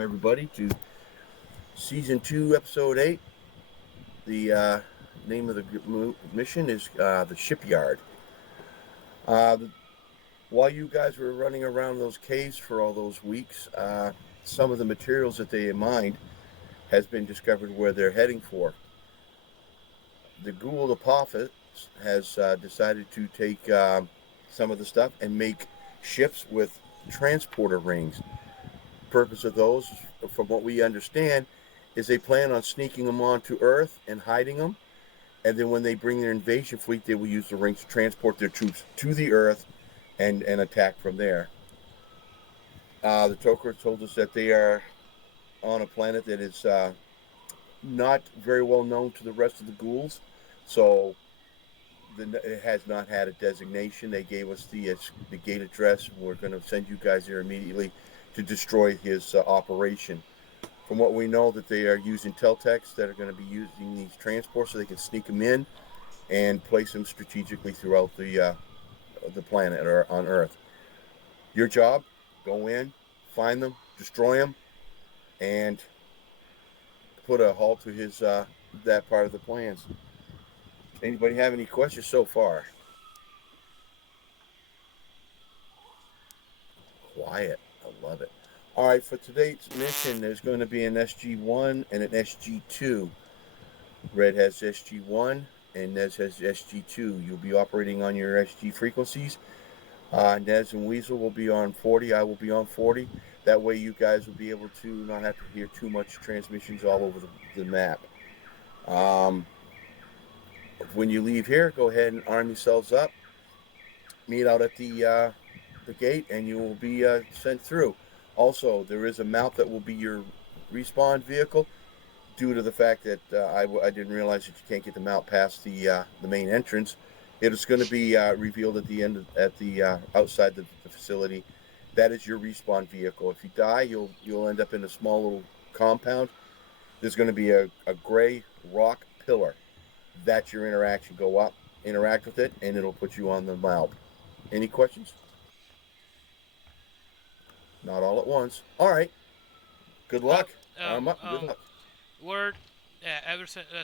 welcome everybody to season 2, episode 8. The name of the mission is the Shipyard. Uh, while you guys were running around those caves for all those weeks, some of the materials that they mined has been discovered where they're heading for. The Gould Apophis has decided to take some of the stuff and make ships with transporter rings. Purpose of those, from what we understand, is they plan on sneaking them onto Earth and hiding them, and then when they bring their invasion fleet, they will use the rings to transport their troops to the Earth and attack from there. The Toker told us that they are on a planet that is not very well known to the rest of the ghouls, so it has not had a designation. They gave us the gate address, and we're going to send you guys there immediately to destroy his operation. From what we know, that they are using Teltex that are going to be using these transports so they can sneak them in and place them strategically throughout the planet or on Earth. Your job: go in, find them, destroy them, and put a halt to his that part of the plans. Anybody have any questions so far? Quiet. I love it. All right, for today's mission, there's going to be an SG1 and an SG2. Red has SG1 and Nez has SG2. You'll be operating on your SG frequencies. Nez and Weasel will be on 40. I will be on 40. That way you guys will be able to not have to hear too much transmissions all over the map. When you leave here, go ahead and arm yourselves up. Meet out at the gate, and you will be sent through. Also, there is a mount that will be your respawn vehicle, due to the fact that I didn't realize that you can't get the mount past the main entrance. It is going to be revealed at the end at the outside the facility. That is your respawn vehicle. If you die, you'll end up in a small little compound. There's going to be a gray rock pillar. That's your interaction. Go up, interact with it, and it'll put you on the map. Any questions? Not all at once. All right. Good luck. Arm up. Good luck. Word,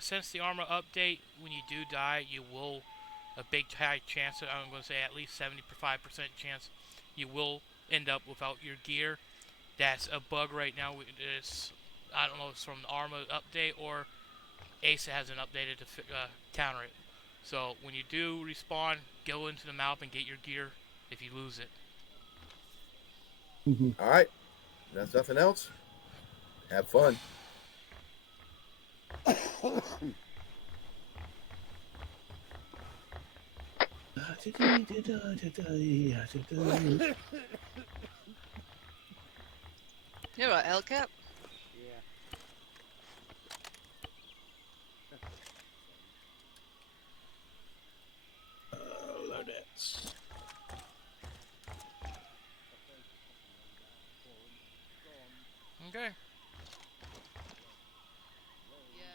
since the armor update, when you do die, you will, a big high chance, I'm going to say at least 75% chance, you will end up without your gear. That's a bug right now. It's, I don't know if it's from the armor update or ASA hasn't updated to counter it. So when you do respawn, go into the map and get your gear if you lose it. All right. That's nothing else. Have fun. You're right, Hellcat. Yeah. Loadettes. Okay. Yeah.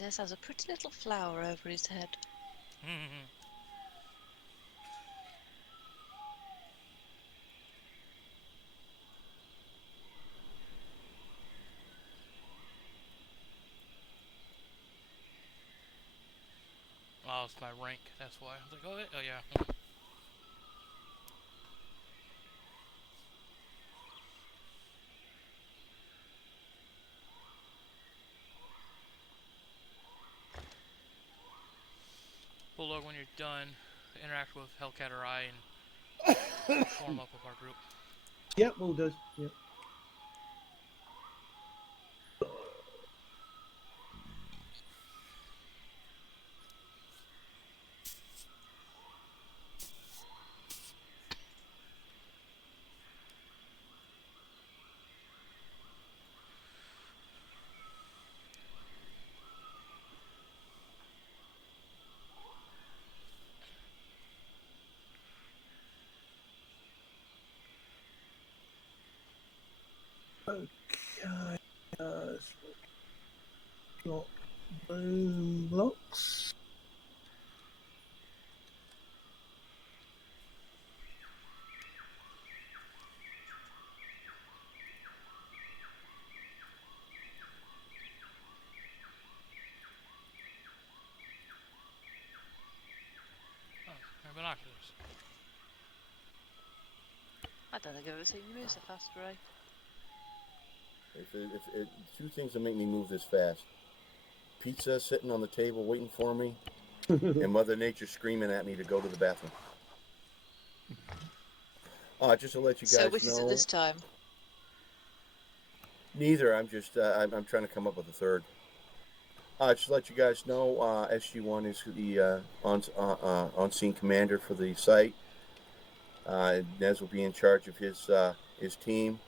Ness has a pretty little flower over his head. Oh, it's my rank. That's why. I was like, oh yeah. Bulldog, when you're done, interact with Hellcat or I and form up with our group. Yep, all good. Yep. Okay. Got boom blocks. Oh, my binoculars. I don't think I've ever seen you move so fast, Ray. Two things that make me move this fast: pizza sitting on the table waiting for me, and Mother Nature screaming at me to go to the bathroom. Just to let you guys So which know. is it this time? Neither. I'm just I'm trying to come up with a third. Just to let you guys know, SG1 is the on-scene commander for the site. Nez will be in charge of his team.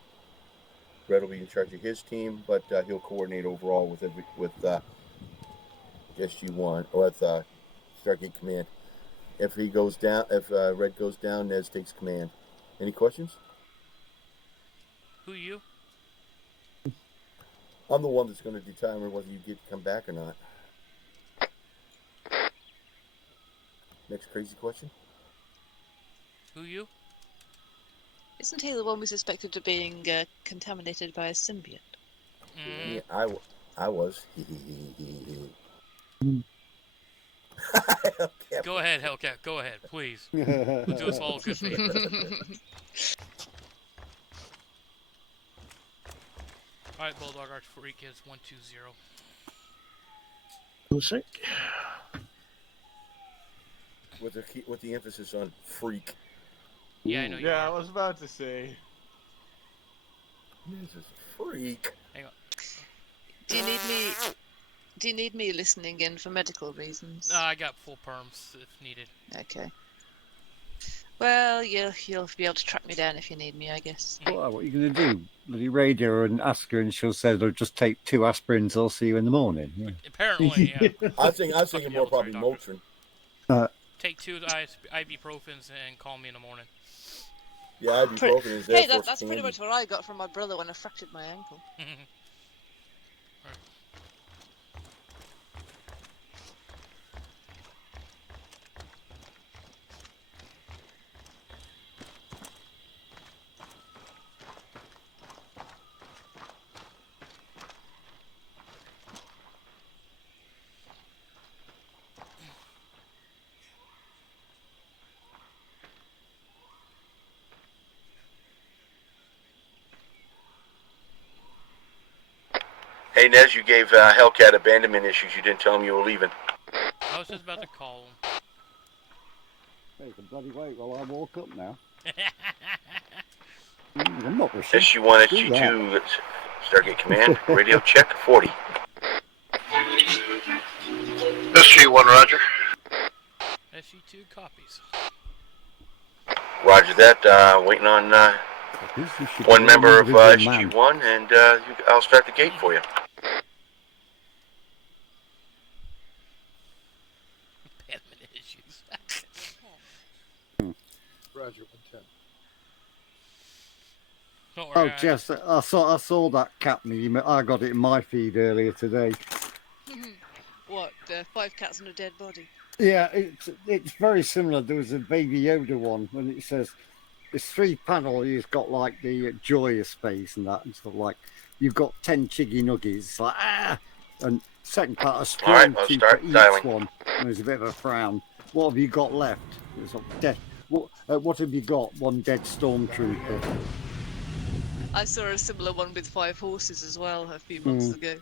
Red will be in charge of his team, but he'll coordinate overall with SG1 or with Stargate Command. If he goes down, if Red goes down, Nez takes command. Any questions? Who you? I'm the one that's going to determine whether you get to come back or not. Next crazy question. Who you? Isn't he the one we suspected of being contaminated by a symbiote? Mm. Yeah, I was. Okay. Go ahead, Hellcat. Go ahead, please. We'll do us all a good favor. Alright, Bulldog Arch Freak is 120. One sec. With the emphasis on freak. Yeah, I know you Yeah, I are. was about to say. This is freak. Hang on. Do you need me listening in for medical reasons? I got full perms if needed. Okay. Well, you'll be able to track me down if you need me, I guess. Well, what are you going to do? Bloody radio her and ask her, and she'll say they'll just take 2 aspirins. I'll see you in the morning. Yeah. Apparently, yeah. I was thinking more probably Doctor. Motrin. Take 2 ibuprofens and call me in the morning. Yeah, ibuprofen is there. Hey, that's pretty much what I got from my brother when I fractured my ankle. Hey, Nez, you gave Hellcat abandonment issues. You didn't tell him you were leaving. I was just about to call him. Hey, the bloody wait while I walk up now. I'm not rushing. SG1, SG2, Stargate Command, radio check 40. SG1, roger. SG2 copies. Roger that. Waiting on one member of SG1, and I'll start the gate for you. Abandonment issues. Roger, 110. Don't worry. Oh, Jess, I saw that cat meme. I got it in my feed earlier today. What? 5 cats and a dead body? Yeah, it's very similar. There was a Baby Yoda one, and it says it's 3 panel. You've got like the joyous face and that, and stuff like you've got 10 chiggy nuggies. It's like and second part a strong Alright, I'll two start for each dialing. one. And there's a bit of a frown. What have you got left? It's like dead. What have you got? 1 dead stormtrooper. I saw a similar one with 5 horses as well a few months ago.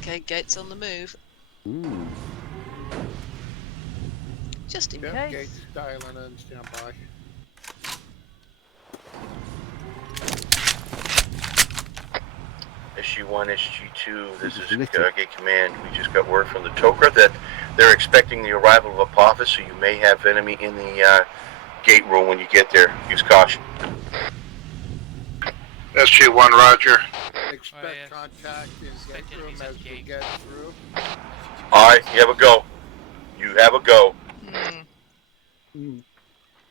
Okay, gate's on the move. Just in Yeah, case. gate's dialing in, stand by. SG1, SG2, this is Stargate Command. We just got word from the Tok'ra that they're expecting the arrival of Apophis, so you may have enemy in the gate room when you get there. Use caution. SG1, roger. Expect yes. contact in Expect gate room enemies at as we gate. get through. Alright, you have a go. You have a go.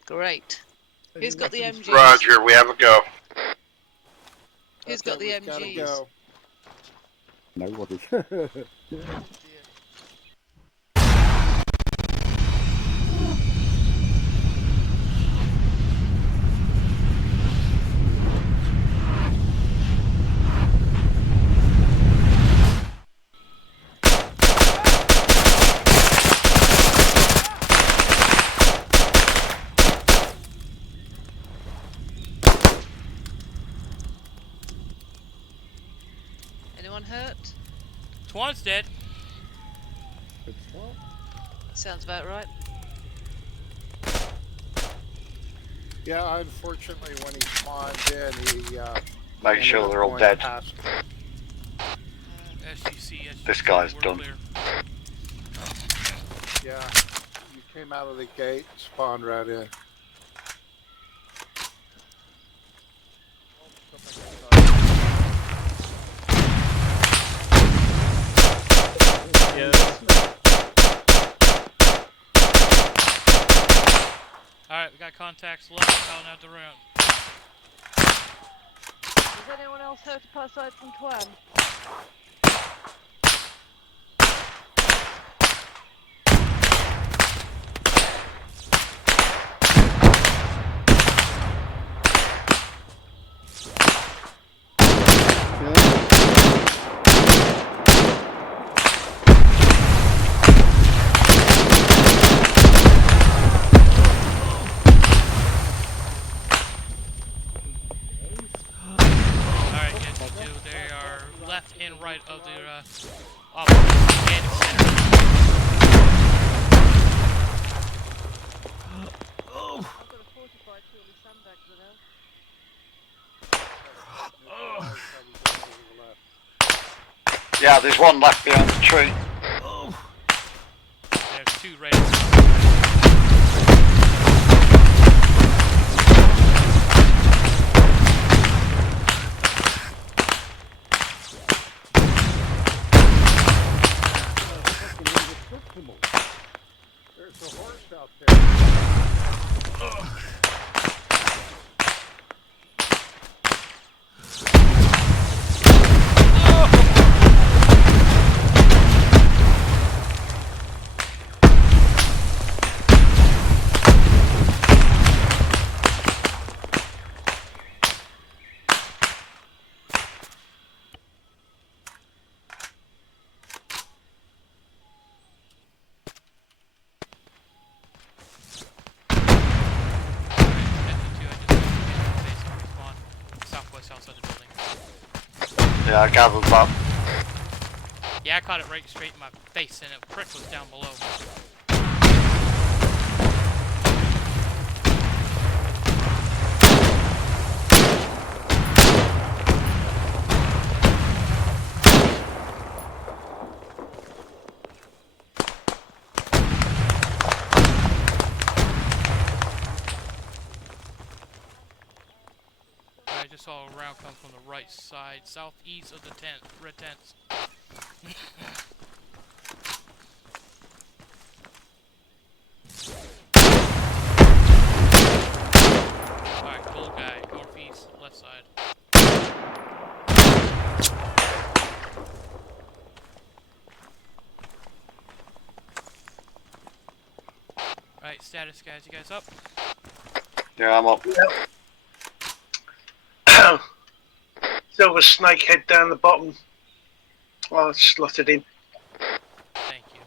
Great. Who's got the MG? Roger, we have a go. Who's got the we've gotta MGs? go. Nobody. Oh dear. Anyone hurt? Twan's dead. Good start. Sounds about right. Yeah, unfortunately, when he spawned in, he Make ended sure up they're all going dead. past- SGC, SGC. This guy's we're done. clear. Yeah, you came out of the gate, spawned right in. Alright, we got contacts left out at the room. Is anyone else hurt aside from Twan? Alright, yes, you do. They are left and right of the operating center. I've got a fortified purely sandbagged with her. Yeah, there's one left behind the tree. There's two right. There's a horse out there. Southwest outside the building. Yeah, I gathered that. Yeah, I caught it right straight in my face, and it prick was down below. I just saw a round come from the right side, southeast of the tent, red tents. Alright, cool guy, northeast, left side. Alright, status guys, you guys up? Yeah, I'm up. Silver snakehead down the bottom. Oh, I slotted in. Thank you.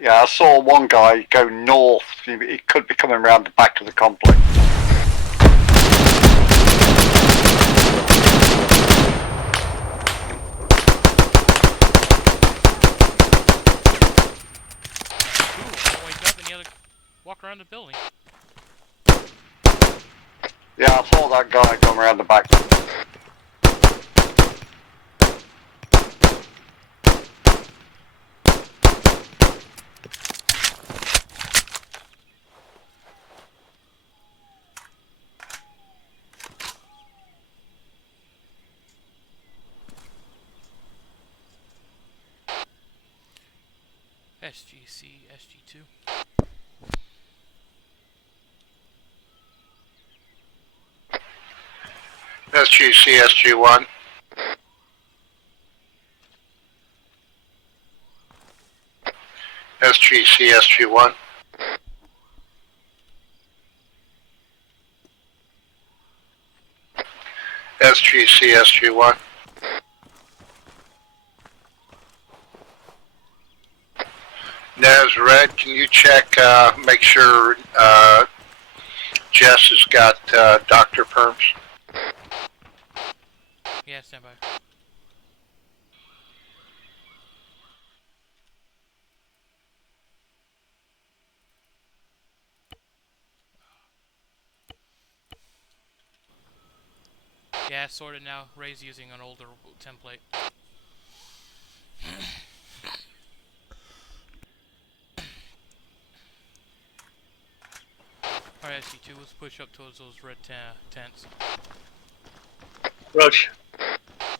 Yeah, I saw one guy go north. He could be coming around the back of the complex. Ooh, wake up and the other walk around the building. Yeah, I saw that guy come around the back. SGC, SG2. SGC, SG1. SGC, SG1. SGC, SG1. Nez Red, can you check, make sure Jess has got doctor perms? Yeah, stand by. Yeah, sorted now. Ray's using an older template. Alright, SG2, let's push up towards those red tents. Roger.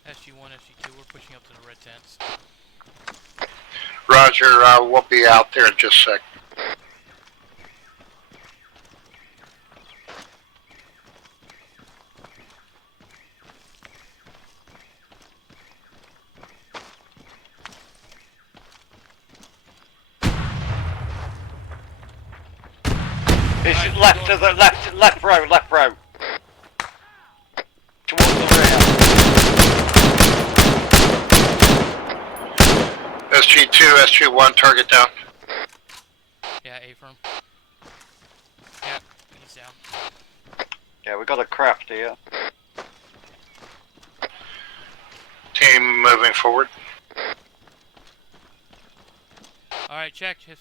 SG1, SG2, we're pushing up to the red tents. Roger, we'll be out there in just a sec. It's left to the left row. Towards the rear. SG2, SG1, target down. Yeah, A-firm. Yeah, he's down. Yeah, we got a craft here. Team moving forward. Alright, check. If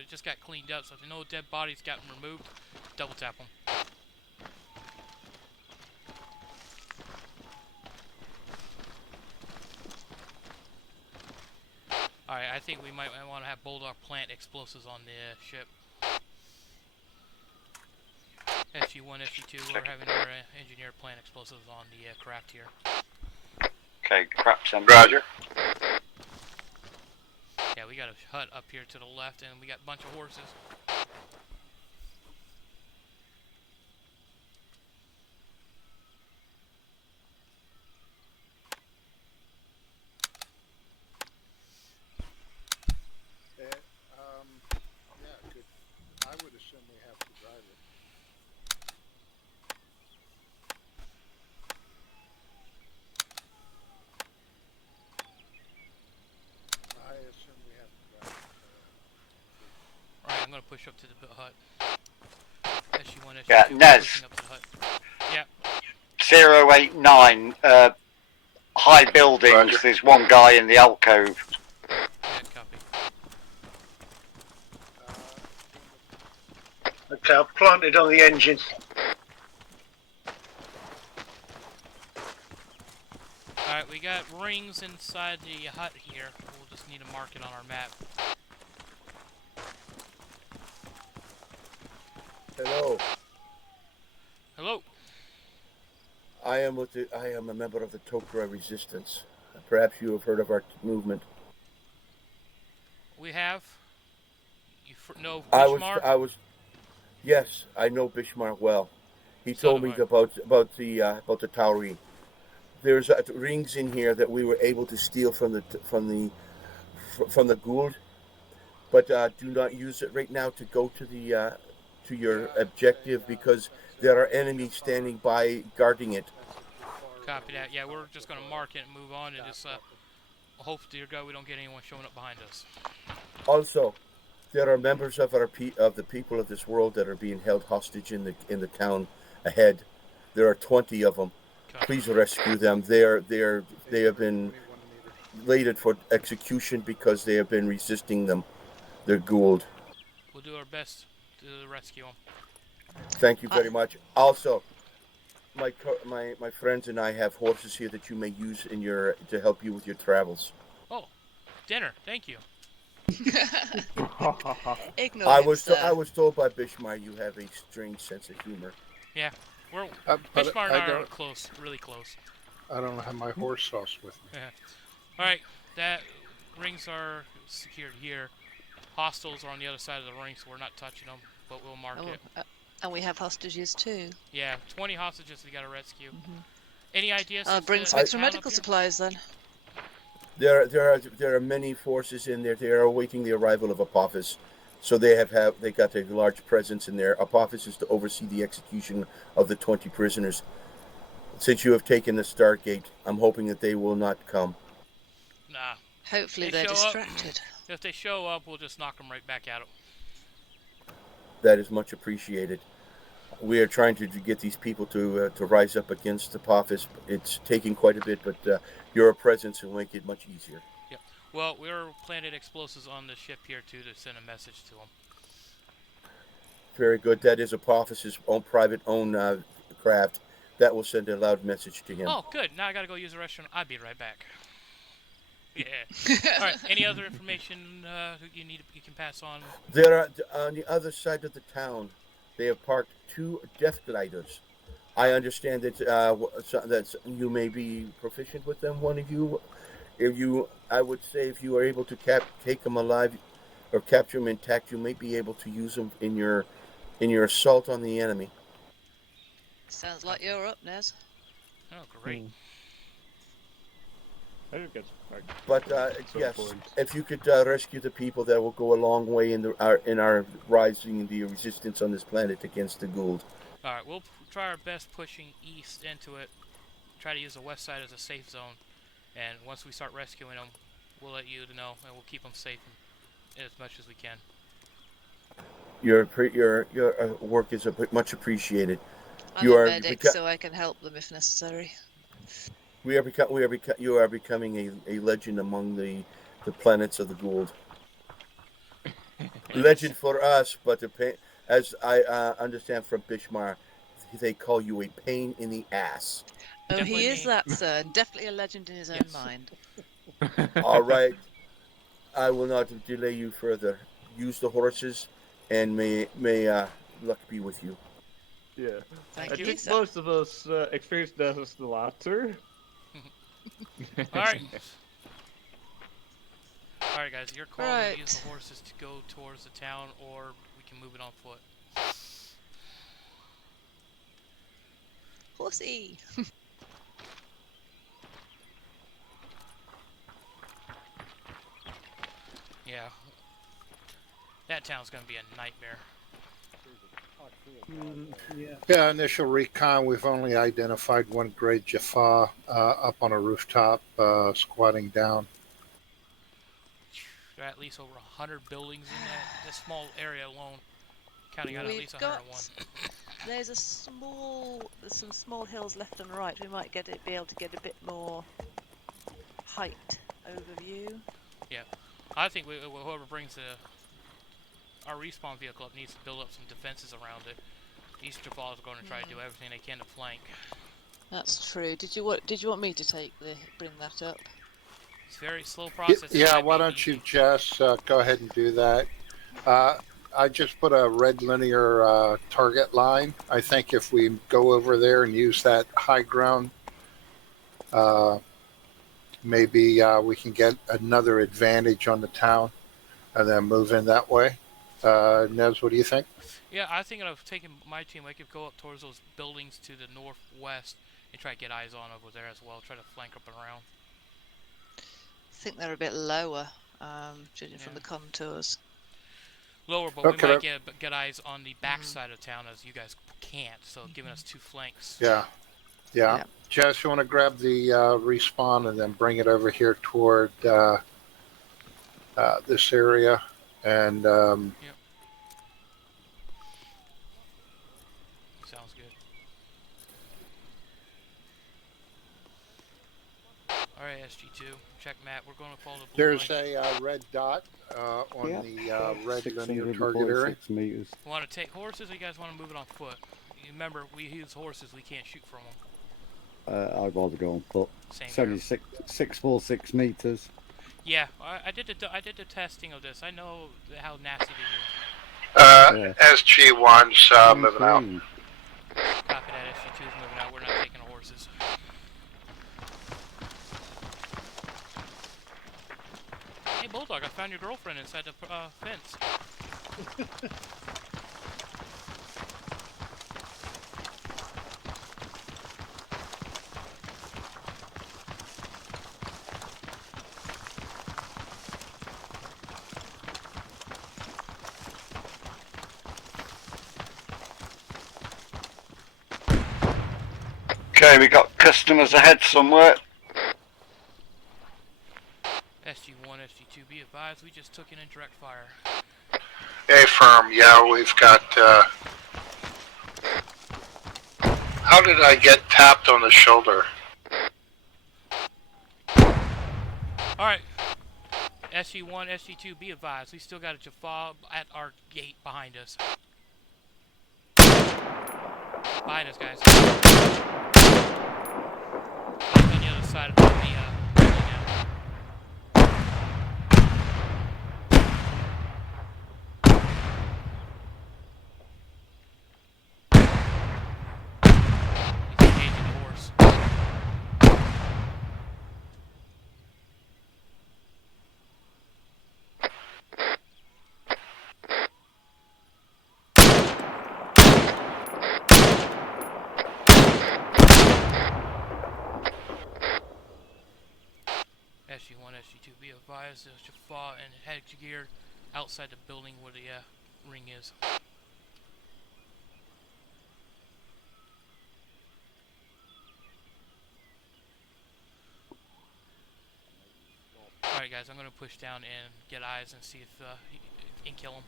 it just got cleaned up, so if you know dead bodies gotten removed, double tap them. Alright, I think we might want to have Bulldog plant explosives on the ship. SG1, SG2, we're having our engineer plant explosives on the craft here. Okay, craft sent. Roger. Yeah, we got a hut up here to the left, and we got a bunch of horses. Yeah, good. I would assume we have to drive it. I assume we have to drive it. Alright, I'm gonna push up to the hut. SG1, SG2, Yeah, Nez. pushing up to the hut. Yeah. 089, high buildings, Roger. there's one guy in the alcove. Yeah, copy. Okay, I've planted on the engine. Alright, we got rings inside the hut here. We'll just need to mark it on our map. Hello. Hello. I am a member of the Tokra Resistance. Perhaps you have heard of our movement. We have. You know I Fishmark? was. Yes, I know Bismarck well. He So told do me I. about the Tauri. There's rings in here that we were able to steal from the Gould, but do not use it right now to go to the to your objective because there are enemies standing by guarding it. Copy that. Yeah, we're just gonna mark it and move on, and just hope, dear God, we don't get anyone showing up behind us. Also, there are members of the people of this world that are being held hostage in the town ahead. There are 20 of them. Copy. Please rescue them. They have been slated for execution because they have been resisting them. They're Gould. We'll do our best to rescue them. Thank you very much. Also, my friends and I have horses here that you may use to help you with your travels. Oh, dinner. Thank you. Ignore I him, was sir. told by Bishmar you have a strange sense of humor. Yeah, we're But Fishmark and I I are don't, close, really close. I don't have my horse sauce with me. Yeah. All right, that rings are secured here. Hostiles are on the other side of the ring, so we're not touching them, but we'll mark Oh, it. and we have hostages too. Yeah, 20 hostages we gotta rescue. Any ideas? I'll bring some extra medical supplies then. There are many forces in there. They are awaiting the arrival of Apophis, so they got a large presence in there. Apophis is to oversee the execution of the 20 prisoners. Since you have taken the Stargate, I'm hoping that they will not come. Nah. Hopefully they're distracted. If they show up, we'll just knock them right back at them. That is much appreciated. We are trying to get these people to rise up against Apophis. It's taking quite a bit, but your presence will make it much easier. Yep. Well, we're planting explosives on the ship here too to send a message to them. Very good. That is Apophis's own private craft. That will send a loud message to him. Oh, good. Now I gotta go use the restroom. I'll be right back. Yeah. All right. Any other information you can pass on? There are on the other side of the town. They have parked 2 death gliders. I understand that that you may be proficient with them. One of you, I would say, if you are able to take them alive or capture them intact, you may be able to use them in your assault on the enemy. Sounds like you're up, Nez. Oh, great. I think that's But yes, if you could rescue the people, that will go a long way in our rising the resistance on this planet against the Gould. All right, we'll try our best pushing east into it. Try to use the west side as a safe zone, and once we start rescuing them, we'll let you know, and we'll keep them safe as much as we can. Your work is much appreciated. I'm a medic, so I can help them if necessary. You are becoming a legend among the planets of the Gould. Legend for us, but as I understand from Bishmar, they call you a pain in the ass. Oh, definitely he is that, sir. Definitely a legend in his own mind. All right. I will not delay you further. Use the horses, and may luck be with you. Yeah. Thank you, think sir. most of us experience death as the latter. Alright. Alright, guys, your call to use the horses to go towards the town, or we can move it on foot. Horsey! Yeah. That town's gonna be a nightmare. Yeah, initial recon, we've only identified one Great Jaffa up on a rooftop, squatting down. There are at least over 100 buildings in that small area alone, counting out at least 101. There's some small hills left and right. We might be able to get a bit more height overview. Yeah, I think whoever brings our respawn vehicle up needs to build up some defenses around it. These Jaffa's are going to try to do everything they can to flank. That's true. Did you want me to bring that up? It's a very slow process. Yeah, why don't you just go ahead and do that? I just put a red linear target line. I think if we go over there and use that high ground, maybe we can get another advantage on the town and then move in that way. Nez, what do you think? Yeah, I think I've taken my team. I could go up towards those buildings to the northwest and try to get eyes on over there as well. Try to flank up and around. I think they're a bit lower, judging from the contours. Lower, but we might get eyes on the back side of town, as you guys can't. So giving us 2 flanks. Yeah. Jess, you want to grab the respawn and then bring it over here toward this area, and Yep. Sounds good. All right, SG2, check map. We're going to follow the blue there's line. a red dot on the red linear target area. Meters. Want to take horses, or you guys want to move it on foot? Remember, we use horses. We can't shoot from them. I'd rather go on foot. Same It's only 646 meters. Yeah, I did the testing of this. I know how nasty it is. SG1's moving out. Copy that. SG2 is moving out. We're not taking the horses. Bulldog, I found your girlfriend inside the fence. Okay, we got customers ahead somewhere. SG1, SG2, be advised, we just took in direct fire. A-firm, yeah, we've got, how did I get tapped on the shoulder? Alright. SG1, SG2, be advised, we still got a Jaffa at our gate behind us. Behind us, guys. On the other side of the building now. He's engaging the horse. SG1, SG2, be advised, there's Jaffa and headgear outside the building where the ring is. Alright guys, I'm going to push down and get eyes and see if he can kill him.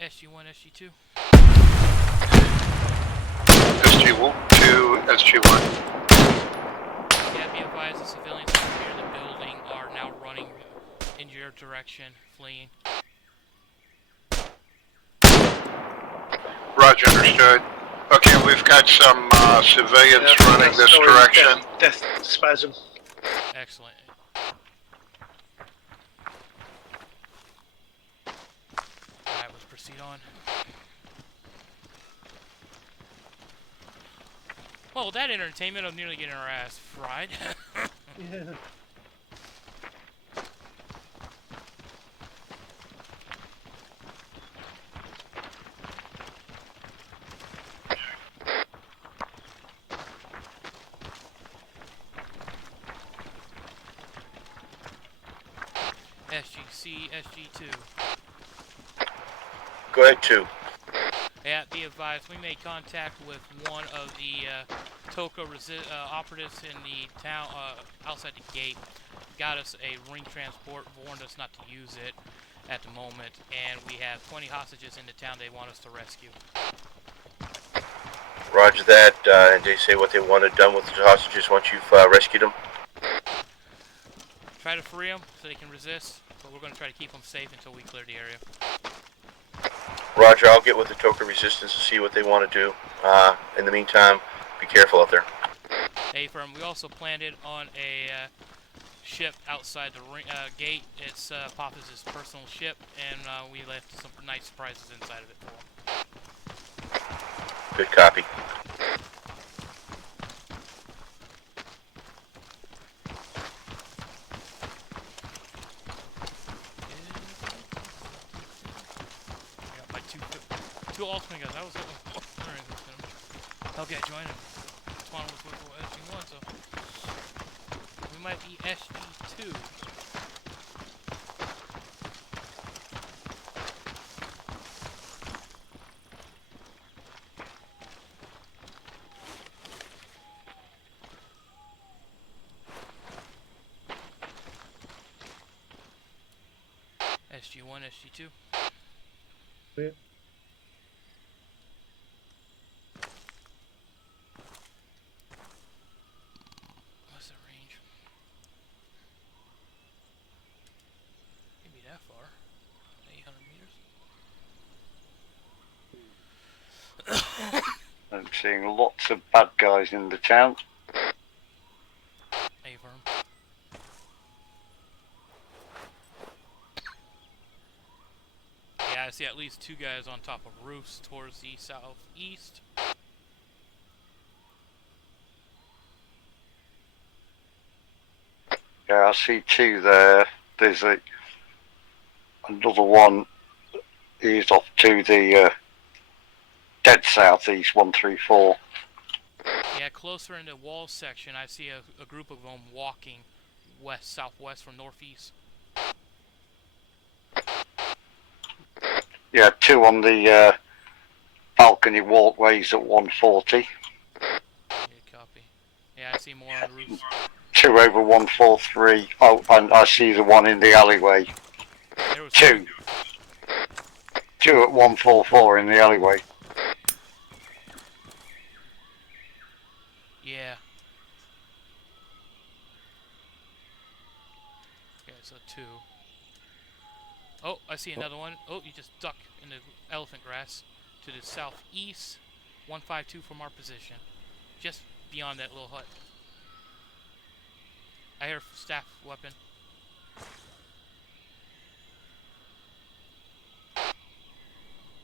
SG1, SG2. SG2, SG1. Yeah, be advised the civilians near the building are now running in your direction, fleeing. Roger, understood. Okay, we've got some civilians running this direction. Death spasm. Excellent. Alright, let's proceed on. Well, with that entertainment of nearly getting our ass fried. Yeah. SGC, SG2. Go ahead, 2. Yeah, be advised, we made contact with one of the Toka operatives in the town, outside the gate. Got us a ring transport, warned us not to use it at the moment, and we have 20 hostages in the town they want us to rescue. Roger that, and they say what they wanted done with the hostages once you've rescued them. Try to free them so they can resist, but we're going to try to keep them safe until we clear the area. Roger, I'll get with the Toka Resistance to see what they want to do. In the meantime, be careful out there. A-firm, we also landed on a ship outside the gate. It's Papa's personal ship, and we left some nice surprises inside of it for him. Good copy. Two ultimate guys. I was okay, join him. Spawn was with SG1, so we might be SG2. SG1, SG2. Yeah. What's the range? Maybe that far. 800 meters. I'm seeing lots of bad guys in the town. A-firm. Yeah, see at least 2 guys on top of roofs towards the southeast. Yeah, I see 2 there. There's another one. He's off to the dead southeast, 134. Yeah, closer in the wall section, I see a group of them walking southwest from northeast. Yeah, 2 on the balcony walkways at 140. Yeah, copy. Yeah, I see more on the roofs. 2 over 143. Oh, and I see the one in the alleyway. There was 2. 2 at 144 in the alleyway. Yeah. Okay, so 2. Oh, I see another one. Oh, you just duck in the elephant grass to the southeast. 152 from our position. Just beyond that little hut. I hear staff weapon.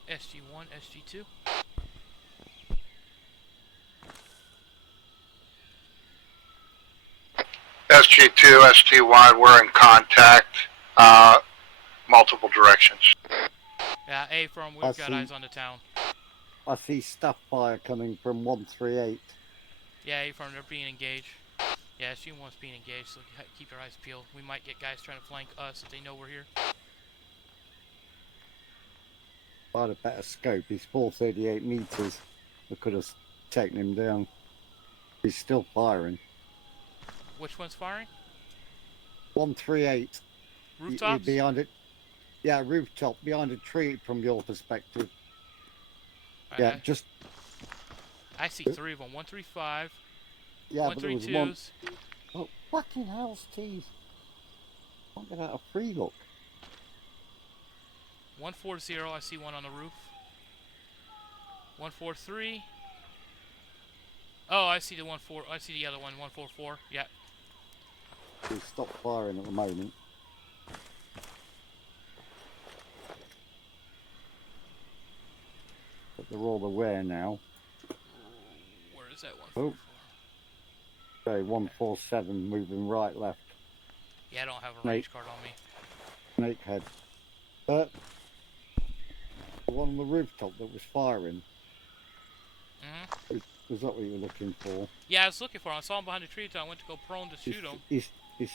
SG1, SG2. SG2, SG1, we're in contact. Multiple directions. Yeah, A firm, we've got eyes on the town. I see staff fire coming from 138. Yeah, A firm, they're being engaged. Yeah, SG1's being engaged, so keep your eyes peeled. We might get guys trying to flank us if they know we're here. If I had a better scope, he's 438 meters. I could have taken him down. He's still firing. Which one's firing? 138. Rooftops? Behind it. Yeah, rooftop, behind a tree from your perspective. Yeah, just... I see 3 of them. 135. Yeah, but there was 132s. one... Oh, fucking hell's teeth. Can't get out of free look. 140, I see one on the roof. 143. Oh, I see the I see the other one, 144. Yeah. He's stopped firing at the moment. But they're all aware now. Where is that one? Oh. Okay, 147 moving right, left. Yeah, I don't have a range card on me. Snakehead. But the one on the rooftop that was firing. Was that what you were looking for? Yeah, I was looking for him. I saw him behind the tree, so I went to go prone to shoot him. He's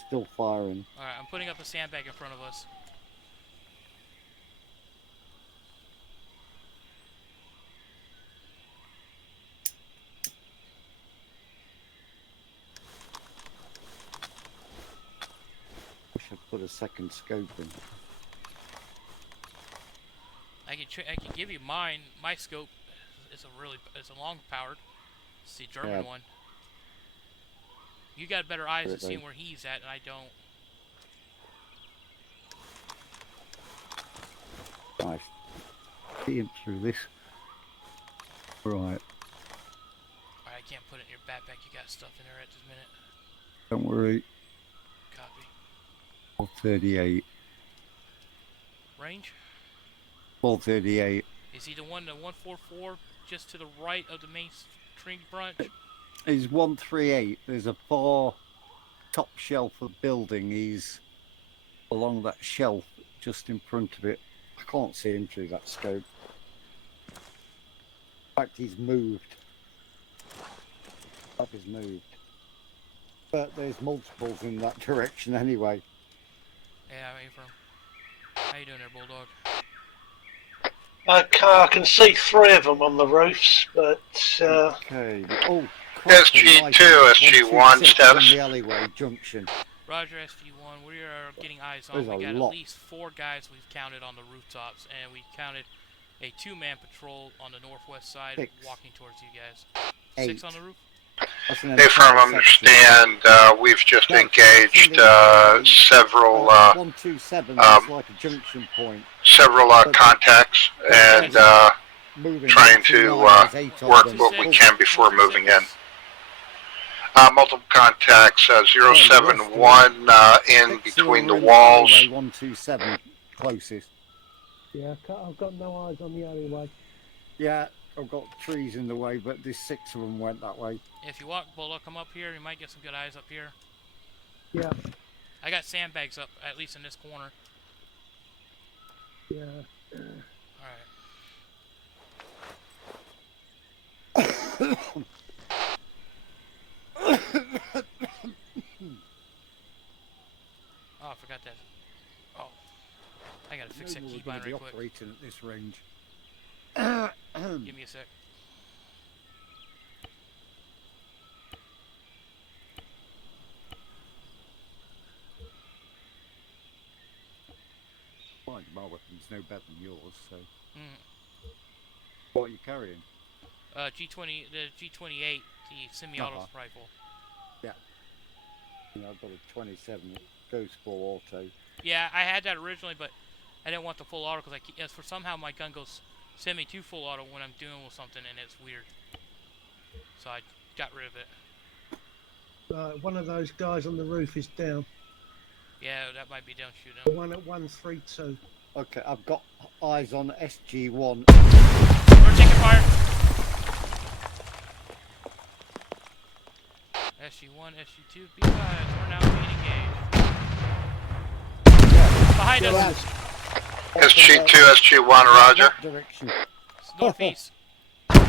still firing. Alright, I'm putting up a sandbag in front of us. I should put a second scope in. I can give you mine. My scope is a long powered. It's the German one. You got better eyes at seeing where he's at, and I don't. Nice. See him through this. Right. Alright, I can't put it in your backpack. You got stuff in there at this minute. Don't worry. Copy. 438. Range? 438. Is he the 144 just to the right of the main tree branch? He's 138. There's a far top shelf of building. He's along that shelf just in front of it. I can't see him through that scope. In fact, he's moved. Up is moved. But there's multiples in that direction anyway. Yeah, I'm from. How you doing there, Bulldog? I can see 3 of them on the roofs, but Okay. Oh, SG2, SG1 status. In the alleyway junction. Roger, SG1. We are getting eyes on. There's We a got lot. at least 4 guys we've counted on the rooftops, and we counted a 2-man patrol on the northwest side 6. walking towards you guys. 8. 6 on the roof? Hey, firm, understand, we've just engaged several 127 is like a junction point. several contacts and trying to work what we can before moving in. Multiple contacts, 071 in between the walls. 127 closest. Yeah, I've got no eyes on the alleyway. Yeah, I've got trees in the way, but there's 6 of them went that way. If you want, Bolo, come up here. You might get some good eyes up here. Yeah, I got sandbags up, at least in this corner. yeah. Alright. Oh, I forgot that. Oh. I gotta fix that We're keybind going to be right quick. operating at this range. Give me a sec. Well, my weapon's no better than yours, so. Mm. What are you carrying? G20, the G28, the semi-auto rifle. Yeah. I've got a 27 that goes full auto. Yeah, I had that originally, but I didn't want the full auto because for somehow my gun goes semi to full auto when I'm doing with something, and it's weird. So I got rid of it. One of those guys on the roof is down. Yeah, that might be down shooting. The one at 132. Okay, I've got eyes on SG1. We're taking fire. SG1, SG2, be advised, we're now being engaged. Behind us. SG2, SG1, roger. That direction. It's northeast. Yeah,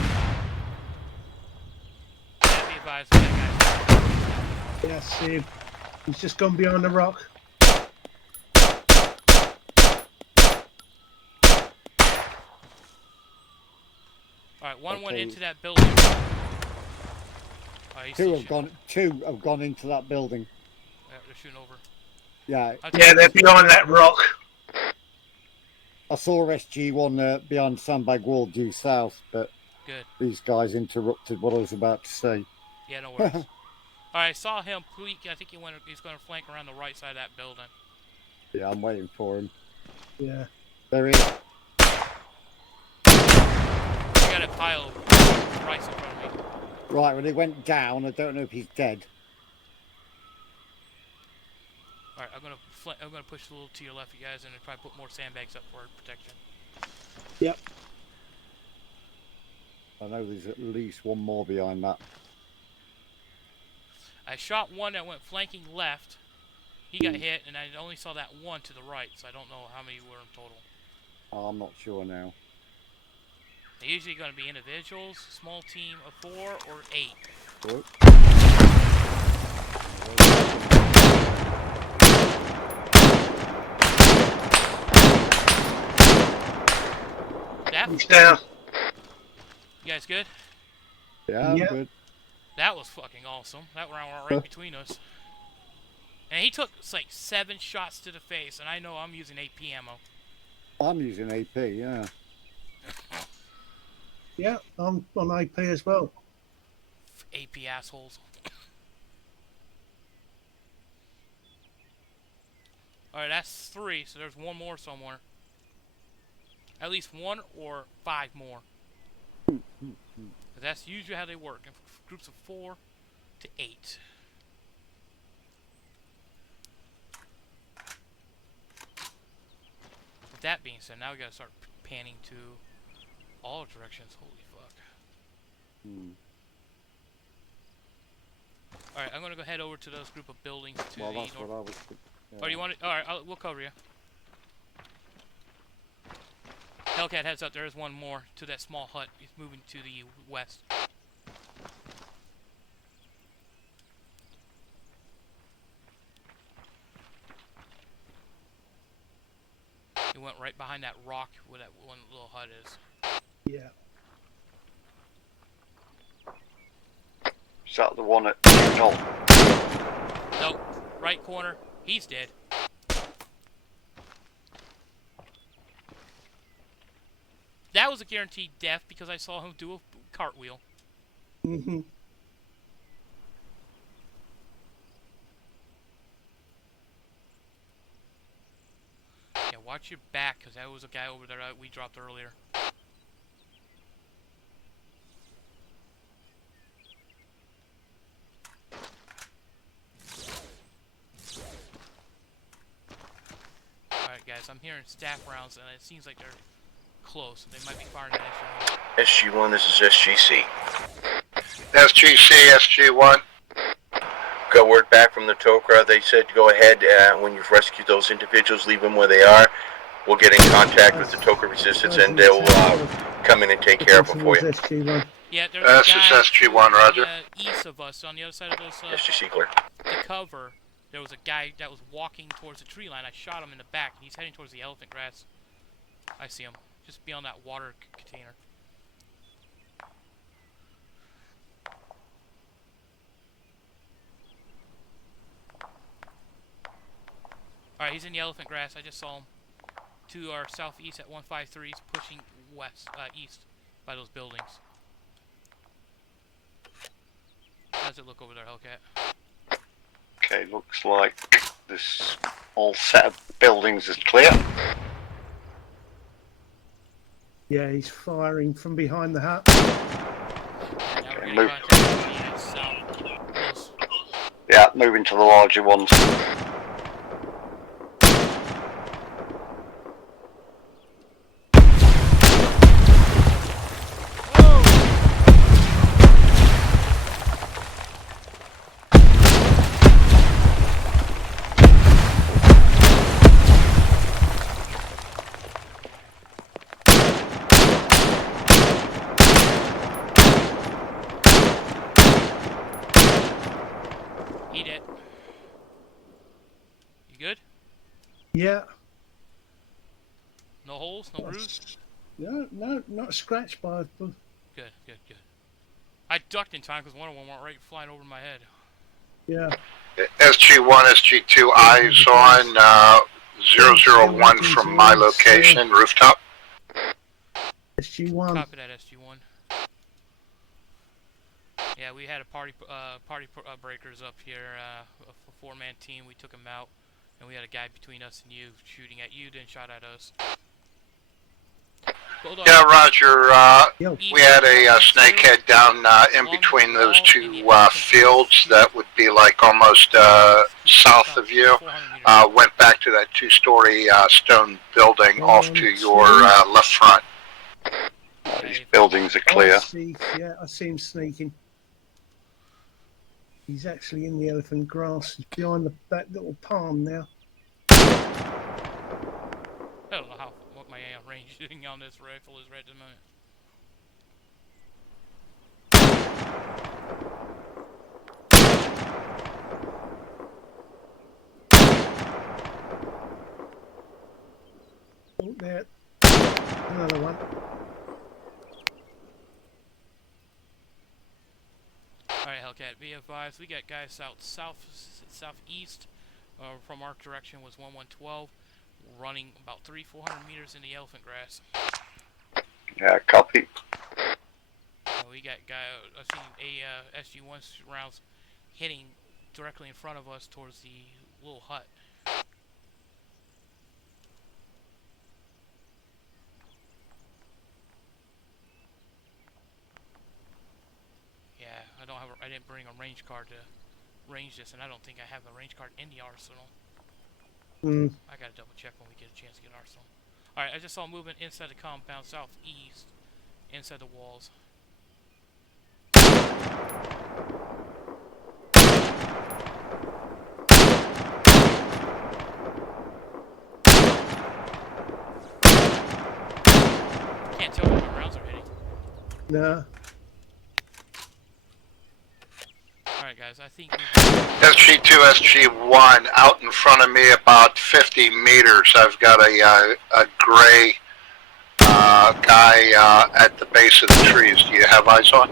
be advised, we got guys. Yeah, see him. He's just gone behind the rock. Alright, one went Okay. into that building. Two have gone into that building. Yeah, they're shooting over. Yeah. Yeah, they're behind that rock. I saw SG1 behind sandbag wall due south, but Good. these guys interrupted what I was about to say. Yeah, no worries. Alright, I saw him peek. I think he's going to flank around the right side of that building. Yeah, I'm waiting for him. Yeah. There he is. I got a pile of rice in front of me. Right, when he went down, I don't know if he's dead. Alright, I'm gonna push a little to your left, you guys, and try to put more sandbags up for protection. Yep. I know there's at least one more behind that. I shot one that went flanking left. He got hit, and I only saw that one to the right, so I don't know how many were in total. Oh, I'm not sure now. They're usually going to be individuals, small team of 4 or 8. Oh. That? He's down. You guys good? Yeah, I'm Yeah. good. That was fucking awesome. That round went right between us. And he took like 7 shots to the face, and I know I'm using AP ammo. I'm using AP, yeah. Yeah, I'm on AP as well. AP assholes. Alright, that's 3, so there's one more somewhere. At least 1 or 5 more. 'Cause that's usually how they work. In groups of 4 to 8. With that being said, now we gotta start panning to all directions. Holy fuck. Alright, I'm gonna go head over to those group of buildings to Well, the that's north. what I was... Yeah. Oh, you want it? Alright, we'll cover you. Hellcat heads up. There is one more to that small hut. He's moving to the west. He went right behind that rock where that one little hut is. Yeah. Is that the one at 2-0? Nope. Right corner. He's dead. That was a guaranteed death because I saw him do a cartwheel. Mm-hmm. Yeah, watch your back because that was a guy over there that we dropped earlier. Alright guys, I'm hearing staff rounds, and it seems like they're close. They might be firing at SG1. SG1, this is SGC. SGC, SG1. Got word back from the Tok'ra. They said go ahead when you've rescued those individuals, leave them where they are. We'll get in contact with the Tok'ra Resistance, and they'll come in and take care of them for you. SG1. Yeah, there's a This guy is SG1, Roger. east of us, on the other side of those SGC clear. the cover. There was a guy that was walking towards the tree line. I shot him in the back, and he's heading towards the elephant grass. I see him, just beyond that water container. Alright, he's in the elephant grass. I just saw him. To our southeast at 153. He's pushing west, east by those buildings. How's it look over there, Hellcat? Okay, looks like this whole set of buildings is clear. Yeah, he's firing from behind the hut. Now we're Move. getting contact with the south. Close. Yeah, moving to the larger ones. Eat it. You good? Yeah. No holes? No bruise? No, not scratched by. Good, good, good. I ducked in time because one of them went right flying over my head. Yeah. SG1, SG2, eyes on 001 from my location, rooftop. SG1. Copy that, SG1. Yeah, we had a party breakers up here, a four-man team. We took them out, and we had a guy between us and you shooting at you, then shot at us. Yeah, Roger. Yo. We had a snakehead down in between those two fields that would be like almost south of you. Went back to that two-story stone building off to your left front. These buildings are clear. I see him sneaking. He's actually in the elephant grass. He's behind that little palm now. I don't know what my range shooting on this rifle is right at the moment. Oh, there. Another one. Alright, Hellcat, be advised, we got guys southeast from our direction was 1112, running about 400 meters in the elephant grass. Yeah, copy. We got I've seen a SG1 rounds hitting directly in front of us towards the little hut. Yeah, I didn't bring a range card to range this, and I don't think I have a range card in the arsenal. I gotta double check when we get a chance to get an arsenal. Alright, I just saw movement inside the compound, southeast, inside the walls. Can't tell where the rounds are hitting. No. Alright guys, I think SG2, SG1, out in front of me about 50 meters. I've got a gray guy at the base of the trees. Do you have eyes on?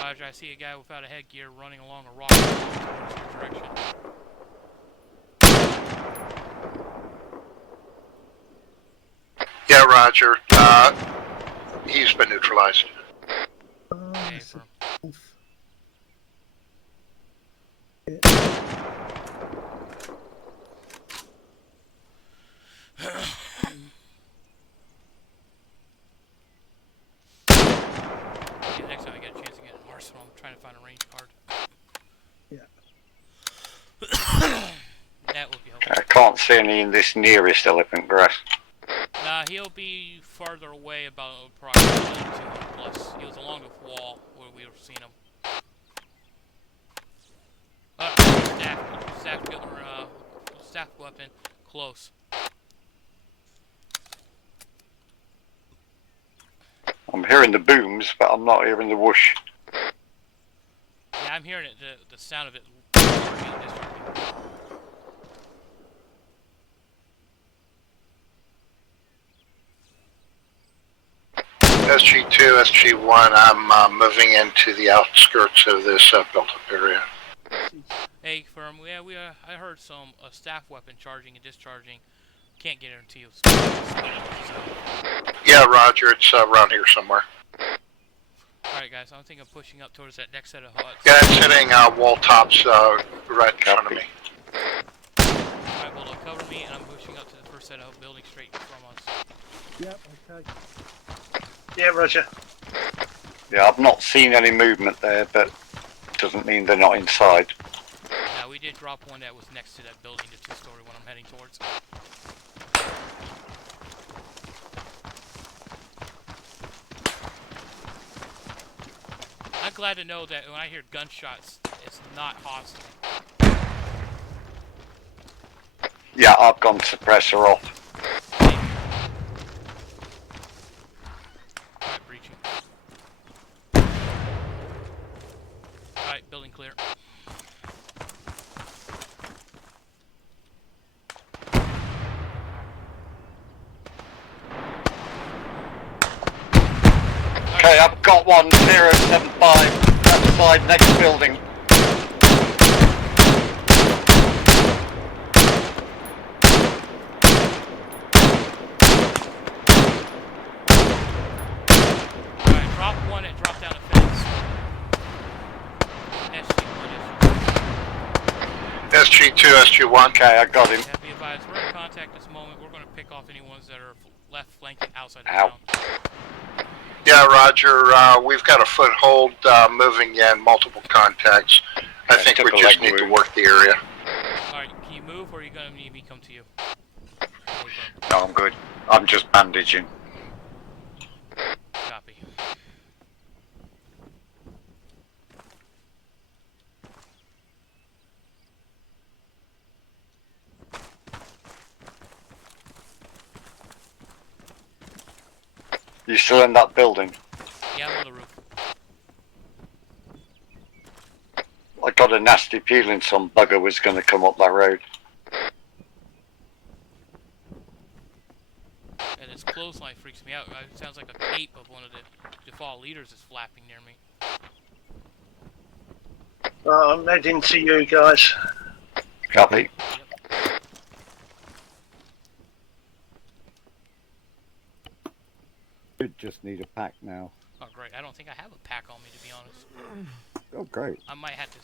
Roger, I see a guy without a headgear running along a rock towards your direction. Yeah, Roger. He's been neutralized. Okay, That's a firm. wolf. Yeah, next time I get a chance to get an arsenal, I'm trying to find a range card. Yeah. That would be I helpful. can't see any in this nearest elephant grass. Nah, he'll be farther away, about approximately 200 plus. He was along the wall where we were seeing him. Staff weapon, close. I'm hearing the booms, but I'm not hearing the whoosh. Yeah, I'm hearing it, the sound of it. SG2, SG1, I'm moving into the outskirts of this built-up area. Hey, firm. Yeah, I heard some staff weapon charging and discharging. Can't get it until you. Yeah, Roger. It's around here somewhere. All right, guys. I'm thinking of pushing up towards that next set of huts. Yeah, it's hitting wall tops right in front of me. All right, well, cover me, and I'm pushing up to the first set of buildings straight from us. Yep, okay. Yeah, Roger. Yeah, I've not seen any movement there, but doesn't mean they're not inside. Now, we did drop one that was next to that building, the two-story one I'm heading towards. I'm glad to know that when I hear gunshots, it's not hostile. Yeah, I've gone suppressor off. Alright, breaching. Alright, building clear. Okay, I've got one, 075, left side, next building. Alright, drop one and drop down the fence. SG2, SG1. Okay, I got him. Yeah, be advised, we're in contact this moment. We're going to pick off any ones that are left flanking outside the Ow. town. Yeah, Roger. We've got a foothold moving in, multiple contacts. I think we just need to work the area. Alright, can you move or are you going to need me to come to you? No, I'm good. I'm just bandaging. Copy. You still in that building? Yeah, I'm on the roof. I got a nasty feeling some bugger was going to come up that road. And this clothesline freaks me out. It sounds like a cape of one of the default leaders is flapping near me. I'm heading to you guys. Copy. Should just need a pack now. Oh, great. I don't think I have a pack on me, to be honest. Oh, great. I might have to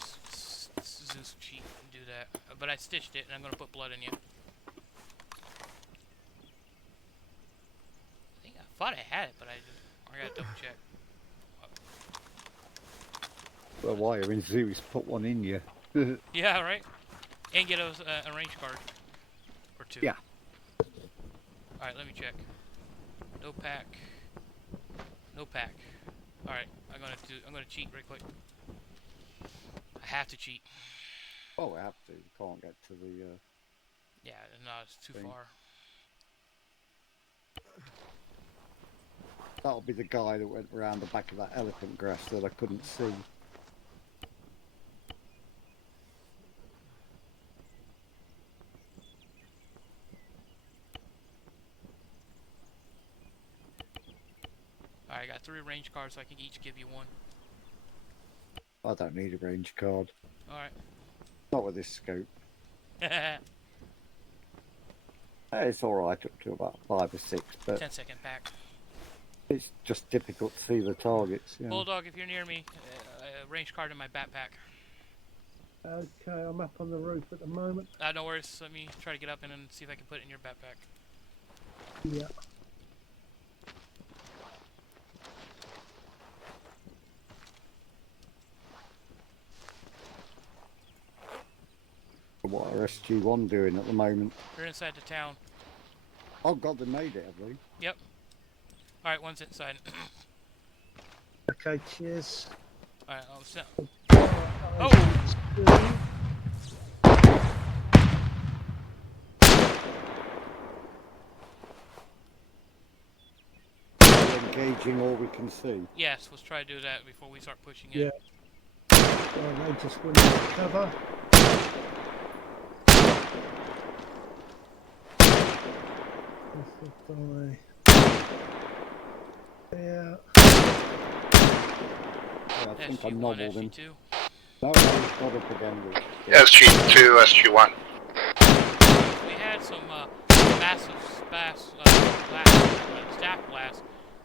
Zeus cheat and do that. But I stitched it, and I'm going to put blood in you. I thought I had it, but I got to double check. Well, while you're in Zeus, put one in you. Yeah, right? And get a range card. Or two. Yeah. Alright, let me check. No pack. No pack. Alright, I'm gonna cheat right quick. I have to cheat. Oh, I have to. You can't get to the... Yeah, no, it's too thing. far. That'll be the guy that went around the back of that elephant grass that I couldn't see. Alright, I got 3 range cards, so I can each give you one. I don't need a range card. Alright. Not with this scope. Hey, It's alright up to about 5 or 6, but 10-second pack. it's just difficult to see the targets. Yeah. Bulldog, if you're near me, range card in my backpack. Okay, I'm up on the roof at the moment. No worries, let me try to get up and then see if I can put it in your backpack. Yeah. What are SG1 doing at the moment? They're inside the town. Oh god, they made it, have they? Yep. Alright, one's inside. Okay, cheers. Alright, I'll set. Oh! Engaging all we can see. Yes, let's try to do that before we start pushing Yeah. it. Well, they just went into cover. Yeah. Yeah, I think I SG1, nobbled him. SG2. No, he's got up again. SG2, SG1. We had some massive staff blasts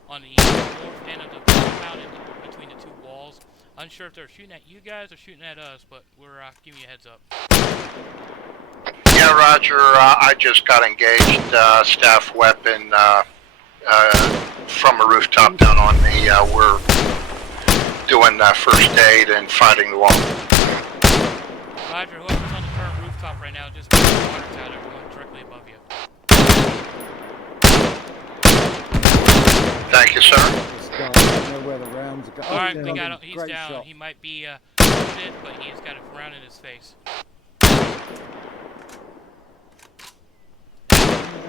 on the north end of the compound in between the two walls. Unsure if they're shooting at you guys or shooting at us, but we're giving you a heads up. Yeah, Roger. I just got engaged. Staff weapon from a rooftop down on me. We're doing first aid and fighting the wall. Roger, whoever's on the current rooftop right now, just put the water tower everyone directly above you. Thank you, sir. This guy, I don't know where the rounds are going. Alright, Oh, we got him. him. He's Great down. shot. He might be wounded, but he's got a round in his face.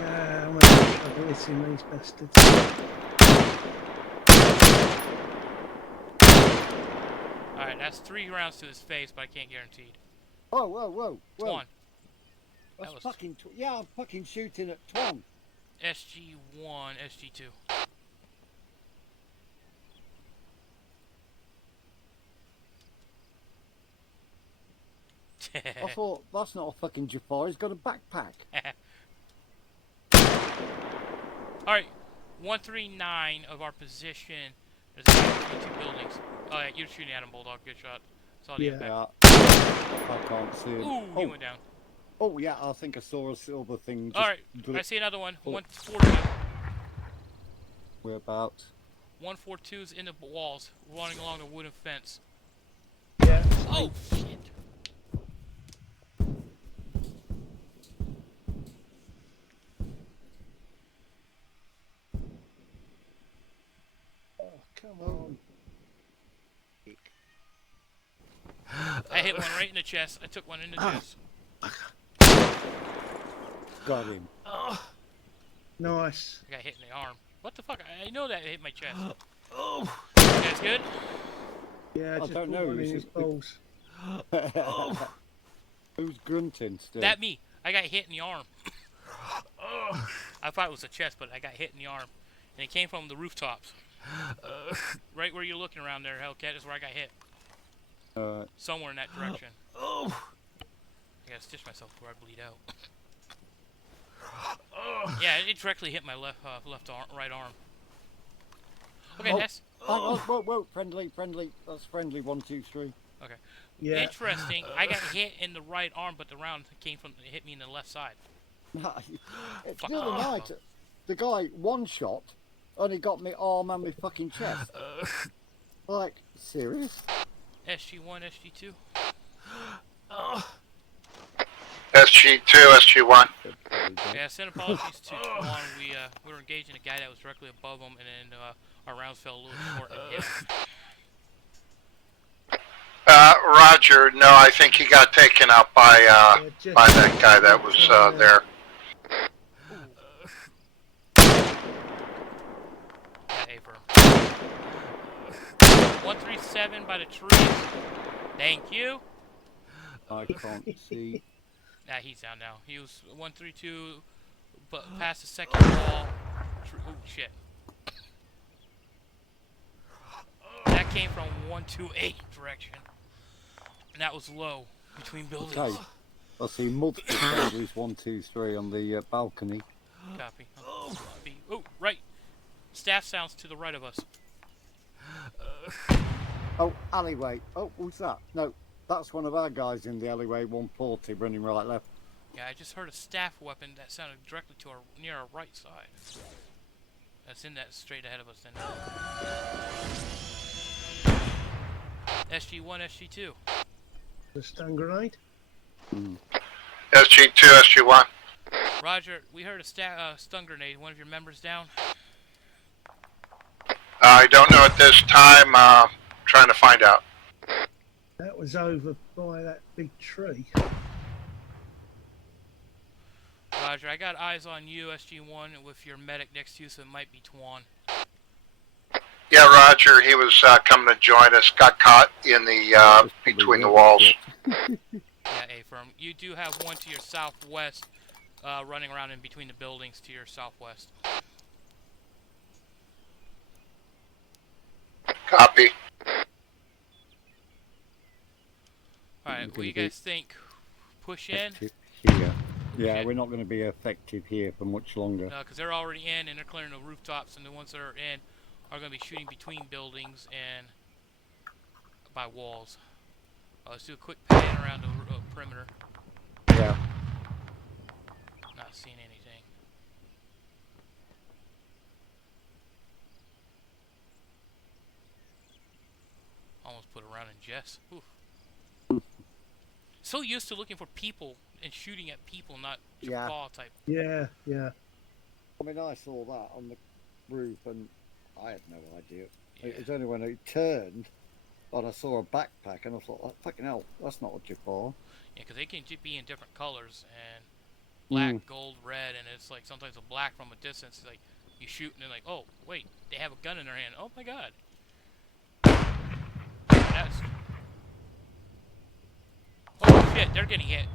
Yeah, I'm gonna hitting these bastards. Alright, that's 3 rounds to his face, but I can't guarantee. Whoa, whoa, whoa, whoa. Twan. That's That was fucking yeah, I'm fucking shooting at Twan. SG1, SG2. I thought, that's not a fucking Jafar, he's got a backpack. Alright, 139 of our position. There's a guy between 2 buildings. Oh yeah, you're shooting at him, Bulldog. Good shot. Saw the Yeah. impact. Yeah, I can't see him. Ooh, he went down. Oh yeah, I think I saw a silver thing. Alright, I glip. see another one. Oh. 142. We're about. 142's in the walls, running along the wooden fence. Yeah. Oh, shit. Oh, come on. I hit one right in the chest. I took one in the chest. Got him. Nice. I got hit in the arm. What the fuck? I know that hit my chest. Oh. You guys good? Yeah, I just don't put know, one in is his it- balls. Who's grunting still? That me. I got hit in the arm. I thought it was the chest, but I got hit in the arm. And it came from the rooftops. Right where you're looking around there, Hellcat, is where I got hit. Somewhere in that direction. I gotta stitch myself before I bleed out. Yeah, it directly hit my left arm, right arm. Okay, that's... Hang on, whoa, friendly. That's friendly, 1, 2, 3. Okay. Yeah. Interesting. I got hit in the right arm, but the round hit me in the left side. The Fuck other off. night, the guy one shot only got me arm and my fucking chest. Like, serious? SG1, SG2. SG2, SG1. Yeah, send apologies to Twan. We were engaging a guy that was directly above him, and then our rounds fell a little short and hit him. Roger. No, I think he got taken out by that guy that was there. Yeah, A firm. 137 by the trees. Thank you. I can't see. Nah, he's down now. He was 132, but past the second wall. Oh shit. That came from 128 direction, and that was low between buildings. Okay. I see multiple friendlies, 1, 2, 3 on the balcony. Copy. Oh, right. Staff sounds to the right of us. Oh, alleyway. Oh, who's that? No, that's one of our guys in the alleyway, 140, running right, left. Yeah, I just heard a staff weapon that sounded directly to near our right side. That's in that straight ahead of us then. SG1, SG2. The stun grenade. SG2, SG1. Roger, we heard a stun grenade. One of your members down? I don't know at this time. Trying to find out. That was over by that big tree. Roger, I got eyes on you, SG1, with your medic next to you, so it might be Twan. Yeah, Roger. He was coming to join us. Got caught in the between the walls. Yeah, A-firm. You do have one to your southwest, running around in between the buildings to your southwest. Copy. Alright, what do you guys think? Push in? Here. Yeah, we're not going to be effective here for much longer. No, because they're already in and they're clearing the rooftops, and the ones that are in are going to be shooting between buildings and by walls. Let's do a quick pan around the perimeter. Yeah. Not seeing anything. Almost put a round in Jess. Oof. So used to looking for people and shooting at people, not claw type. Yeah, yeah. I mean, I saw that on the roof and I had no idea. Yeah. It was only when I turned and I saw a backpack and I thought, oh, fucking hell, that's not what you're for. Yeah, because they can be in different colors, and black, gold, red, and it's like sometimes a black from a distance. It's like you shoot and they're like, oh, wait, they have a gun in their hand. Oh my god. That's... Oh shit, they're getting hit.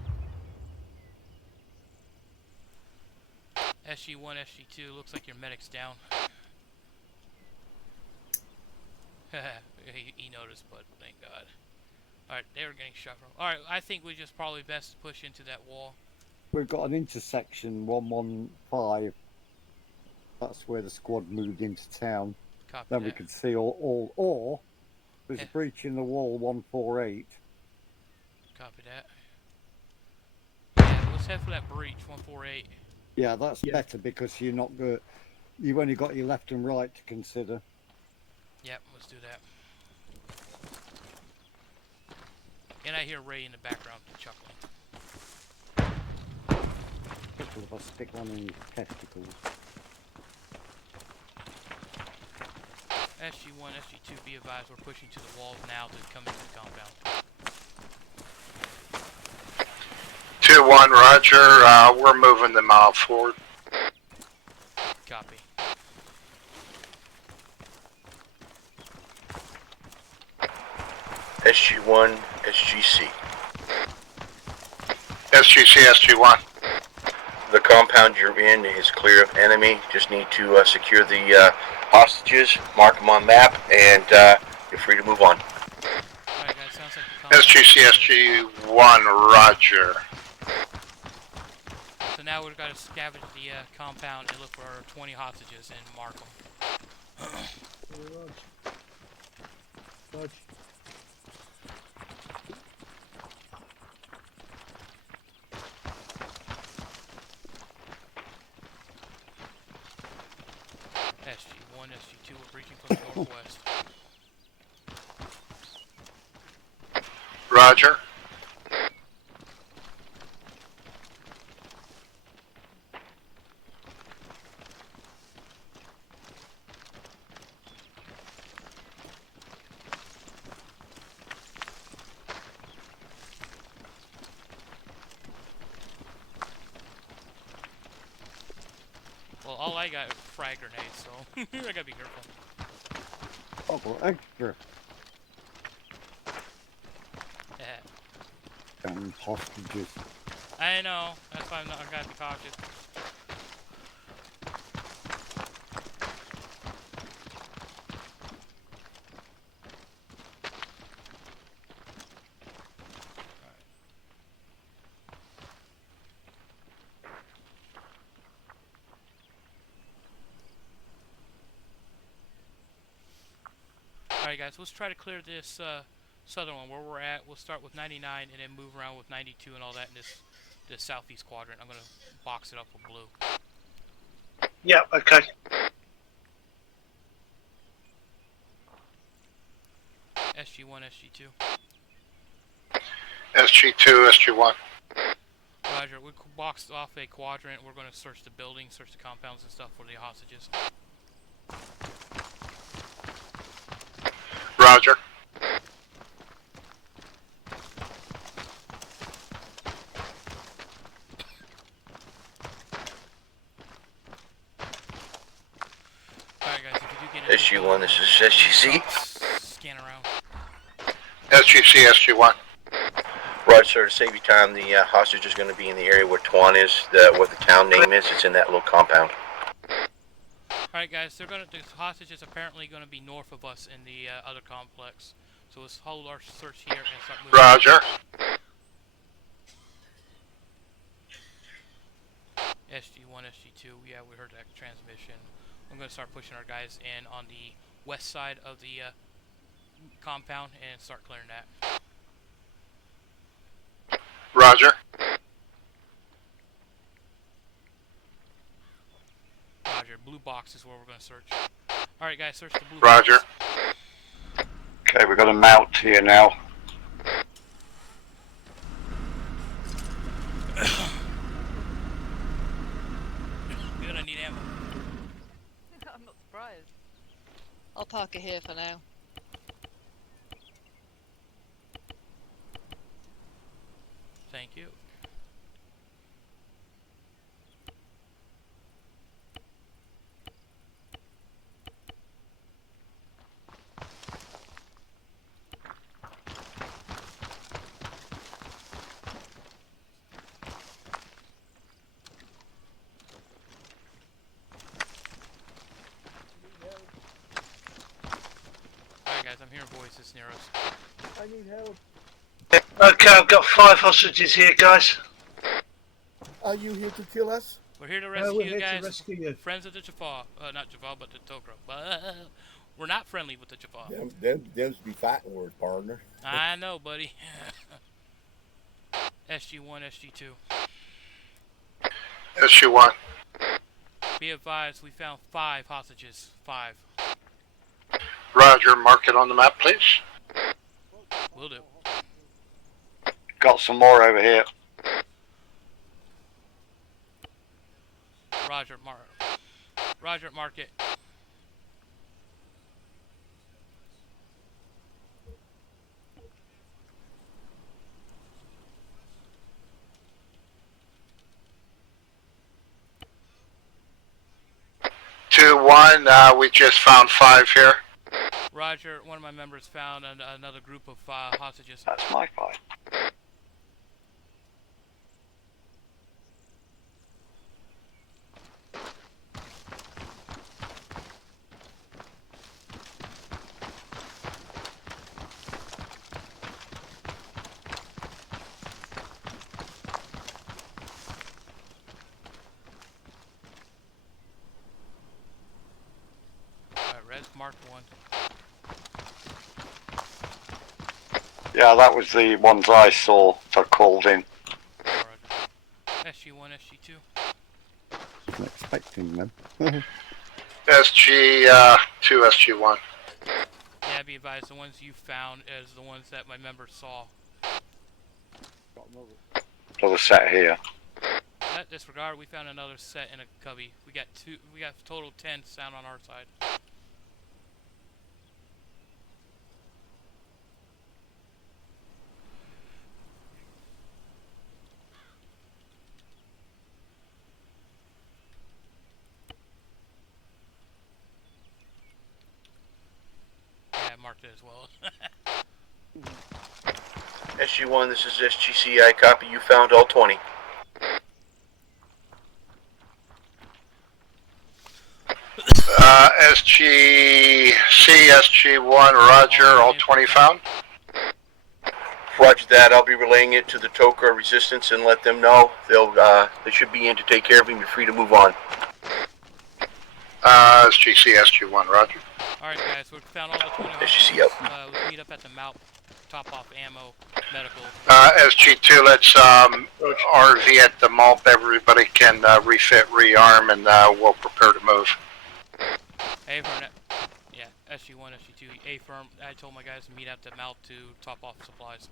SG1, SG2, looks like your medic's down. he noticed, but thank God. Alright, they were getting shot from. Alright, I think we just probably best push into that wall. We've got an intersection 115. That's where the squad moved into town. Copy then that. we could see or there's a breach in the wall 148. Copy that. Yeah, let's head for that breach, 148. Yeah, that's better because you're not good. You've only got your left and right to consider. Yep, let's do that. And I hear Ray in the background chuckling. If I stick one in your testicles. SG1, SG2, be advised, we're pushing to the walls now to come into the compound. 2-1, Roger. We're moving them forward. Copy. SG1, SGC. SGC, SG1. The compound you're in is clear of enemy. Just need to secure the hostages, mark them on map, and you're free to move on. Alright guys, sounds like the compound. SGC, SG1, Roger. So now we've got to scavenge the compound and look for our 20 hostages and mark them. Rog. SG1, SG2, we're breaching from the northwest. Roger. Well, all I got is frag grenades, so I gotta be careful. Oh, well, extra. Damn hostages. I know, that's why I gotta be cautious. Alright guys, let's try to clear this southern one where we're at. We'll start with 99 and then move around with 92 and all that in this southeast quadrant. I'm going to box it up with blue. Yeah, okay. SG1, SG2. SG2, SG1. Roger. We boxed off a quadrant. We're going to search the building, search the compounds and stuff for the hostages. Roger. Alright guys, if you do get into SG1, this is SGC. Scan around. SGC, SG1. Roger, sir, to save you time, the hostage is going to be in the area where Tuan is, what the town name is. It's in that little compound. Alright guys, the hostage is apparently going to be north of us in the other complex. So let's hold our search here and start moving. Roger. SG1, SG2, yeah, we heard that transmission. I'm going to start pushing our guys in on the west side of the compound and start clearing that. Roger. Roger, blue box is where we're going to search. Alright guys, search the blue Roger. box. Okay, we've got a mount here now. You're going to need ammo. I'm not surprised. I'll park it here for now. Thank you. Alright guys, I'm hearing voices near us. I need help. Okay, I've got 5 hostages here, guys. Are you here to kill us? We're here to We're rescue here you to guys. rescue you. Friends of the Jaffa. Not Jaffa, but the Tokra. But we're not friendly with the Jaffa. Them's be fighting words, partner. I know, buddy. SG1, SG2. SG1. Be advised, we found 5 hostages. 5. Roger, mark it on the map, please. Will do. Got some more over here. Roger, mark it. Two, one, we just found 5 here. Roger, one of my members found another group of hostages. That's my fight. Res marked 1. Yeah, that was the ones I saw. I called in. Roger. SG1, SG2. I'm expecting them. SG2, SG1. Yeah, be advised, the ones you found is the ones that my members saw. Another set here. That disregard, we found another set in a cubby. We got a total of 10 sound on our side. Yeah, I marked it as well. SG1, this is SGC. I copy. You found all 20. SGC, SG1, Roger, all 20 found. Roger that. I'll be relaying it to the Tokra Resistance and let them know. They should be in to take care of him. You're free to move on. SGC, SG1, Roger. Alright guys, we found all the 20 SGC hostages. up. We'll meet up at the mount, top off ammo, medical. SG2, let's RV at the mall. Everybody can refit, rearm, and we'll prepare to move. A-firm, yeah, SG1, SG2, A-firm. I told my guys to meet at the mount to top off supplies.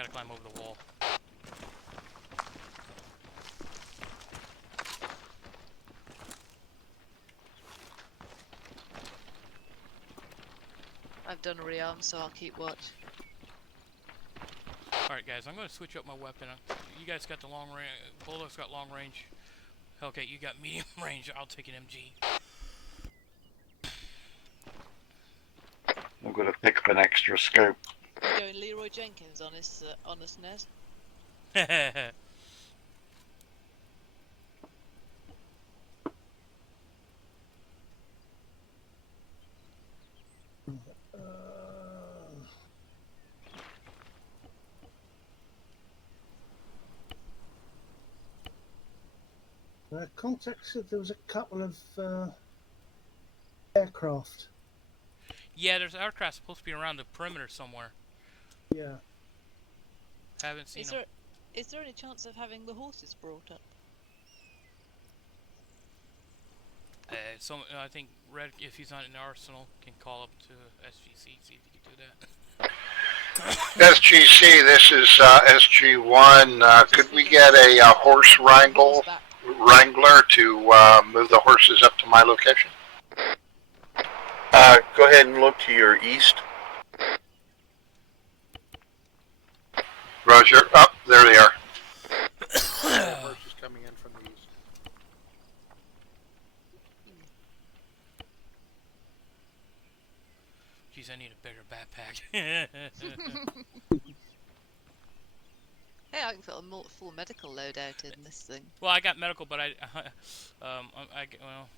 gotta climb over the wall. I've done a rearm, so I'll keep watch. Alright guys, I'm gonna switch up my weapon. You guys got the long range. Bulldog's got long range. Hellcat, you got medium range. I'll take an MG. I'm going to pick up an extra scope. You're going Leroy Jenkins on his Ned. Contact said there was a couple of aircraft. Yeah, there's aircraft supposed to be around the perimeter somewhere. Yeah. Haven't seen them. Is there any chance of having the horses brought up? I think Red, if he's not in the arsenal, can call up to SGC, see if he can do that. SGC, this is SG1. Could we get a horse wrangler to move the horses up to my location? Go ahead and look to your east. Roger. Oh, there they are. Horses coming in from the east. Jeez, I need a bigger backpack. Hey, I can fit a full medical loadout in this thing. Well, I got medical, but well,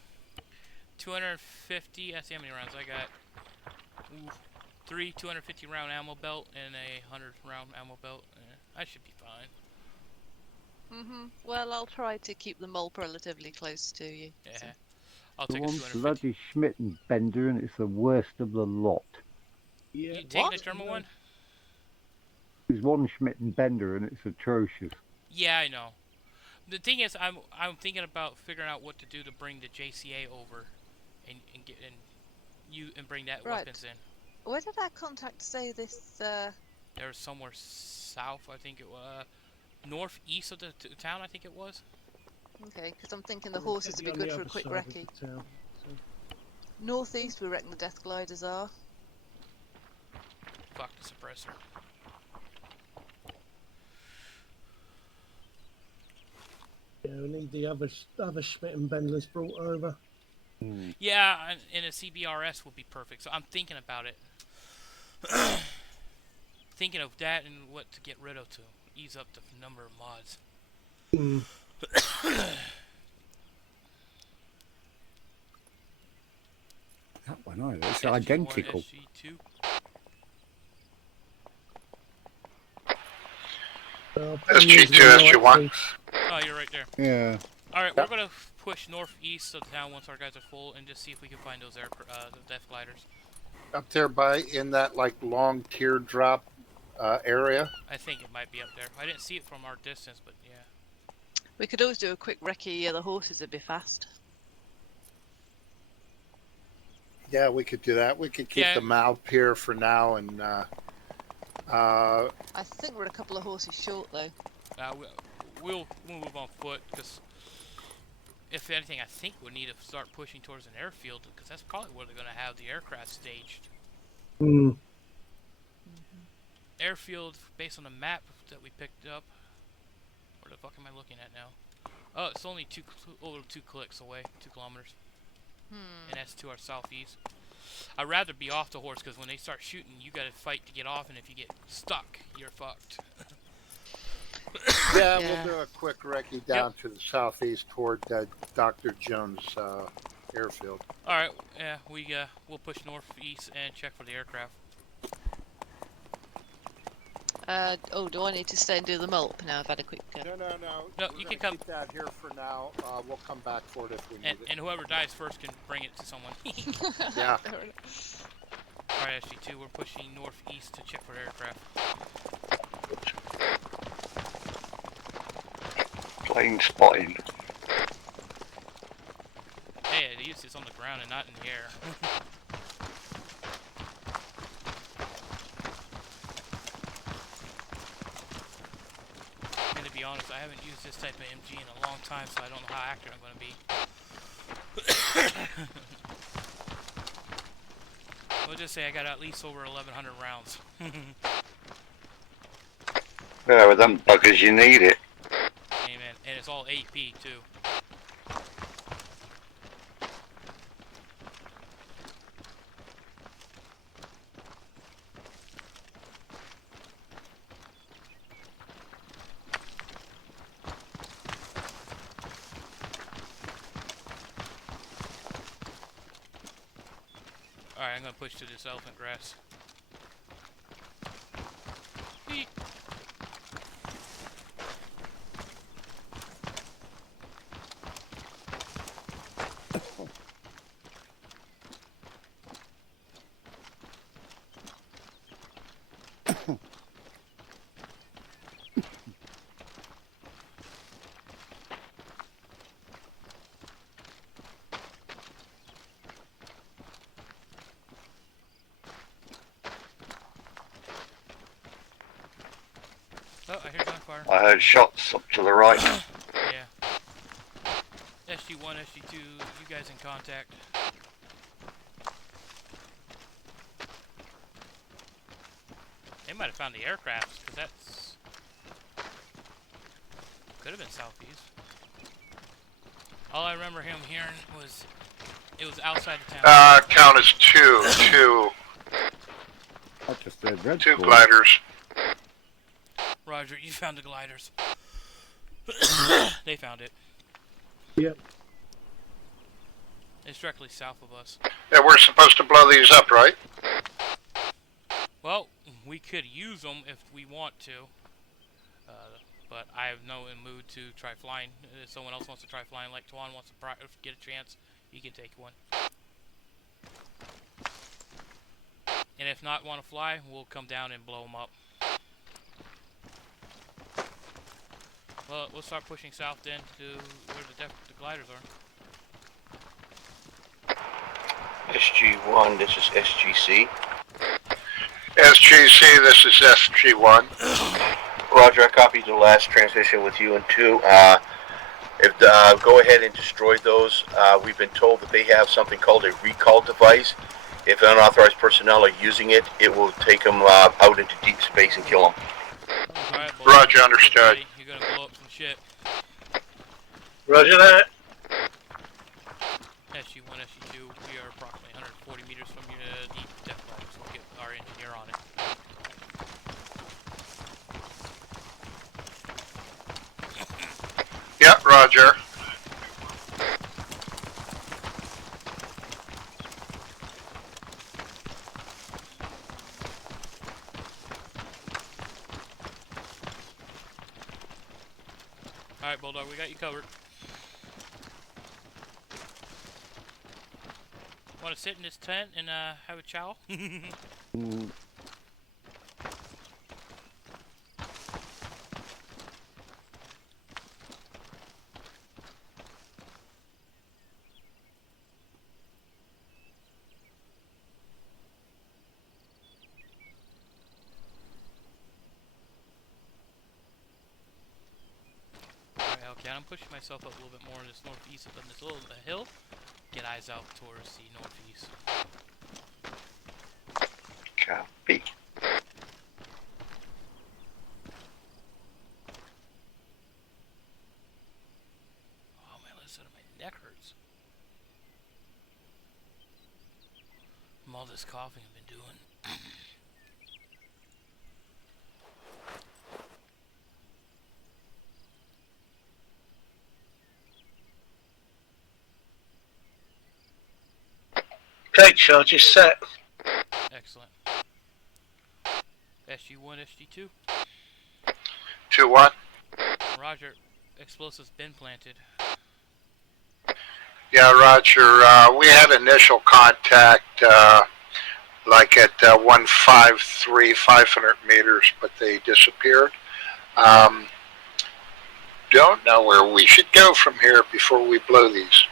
250. That's how many rounds I got. Three 250 round ammo belt and a 100 round ammo belt. I should be fine. Well, I'll try to keep the mole relatively close to you. Yeah. So. I'll The take a one's 250. bloody Schmidt and Bender, and it's the worst of the lot. Yeah. You taking the German one? There's one Schmidt and Bender, and it's atrocious. Yeah, I know. The thing is, I'm thinking about figuring out what to do to bring the JCA over, and bring that weapons in. Where did our contact say this? There's somewhere south, I think it was northeast of the town. I think it was. Okay, because I'm thinking the horses would be good for a quick recce. Northeast, we reckon the death gliders are. Fuck the suppressor. Yeah, we need the other Schmidt and Bendlers brought over. Yeah, and a CBRS would be perfect. So I'm thinking about it. Thinking of that and what to get rid of to ease up the number of mods. That one, it's SG1, identical. SG2. SG2, SG1. Oh, you're right there. Yeah. Alright, we're gonna push northeast of town once our guys are full and just see if we can find those the death gliders. Up there in that like long teardrop area. I think it might be up there. I didn't see it from our distance, but yeah. We could always do a quick recce. Yeah, the horses would be fast. Yeah, we could do that. We could keep the mouth here for now, and I think we're a couple of horses short though. We'll move on foot because if anything, I think we need to start pushing towards an airfield because that's probably where they're going to have the aircraft staged. Airfield, based on the map that we picked up. Where the fuck am I looking at now? Oh, it's only two clicks away, 2 kilometers. And that's to our southeast. I'd rather be off the horse because when they start shooting, you got to fight to get off, and if you get stuck, you're fucked. yeah, we'll do a quick recce down to the southeast toward Dr. Jones airfield. All right, yeah, we'll push northeast and check for the aircraft. Oh, do I need to stay and do the mulp now? I've had a quick. No, No, you can come. Keep that here for now. We'll come back for it if we need it. And whoever dies first can bring it to someone. Yeah. Alright, SG2, we're pushing northeast to check for aircraft. Plane spotting. Hey, at least it's on the ground and not in the air. I haven't used this type of MG in a long time, so I don't know how accurate I'm going to be. We'll just say I got at least over 1,100 rounds. Yeah, with them buggers, you need it. Amen. And it's all 8P too. Alright, I'm gonna push to this elephant grass. Eek. Oh, I hear gunfire. I heard shots up to the right. Yeah. SG1, SG2, you guys in contact. They might have found the aircrafts, because that's... could have been southeast. All I remember him hearing was... it was outside of town. Count as two I just heard red. two ball. gliders. Roger, you found the gliders. They found it. Yep. It's directly south of us. Yeah, we're supposed to blow these up, right? Well, we could use them if we want to. But I have no mood to try flying. If someone else wants to try flying, like Tuan wants to get a chance, he can take one. And if not want to fly, we'll come down and blow them up. Well, we'll start pushing south then to where the gliders are. SG1, this is SGC. SGC, this is SG1. Roger, I copied the last transmission with you and 2. Go ahead and destroy those. We've been told that they have something called a recall device. If unauthorized personnel are using it, it will take them out into deep space and kill them. Right, Roger, understood. You're gonna blow up some shit. Roger that. SG1, SG2, we are approximately 140 meters from your deep depth line, so we'll get our engineer on it. Yeah, Roger. Alright, Bulldog, we got you covered. Want to sit in this tent and have a chow? Mm, Alright, okay, I'm pushing myself up a little bit more in this northeast up on this little hill. Get eyes out towards the northeast. Copy. Oh man, listen, my neck hurts. From all this coughing I've been doing. Okay, charges set. Excellent. SG1, SG2. 2-1. Roger. Explosives been planted. Yeah, Roger. We had initial contact, like at 153, 500 meters, but they disappeared. Don't know where we should go from here before we blow these.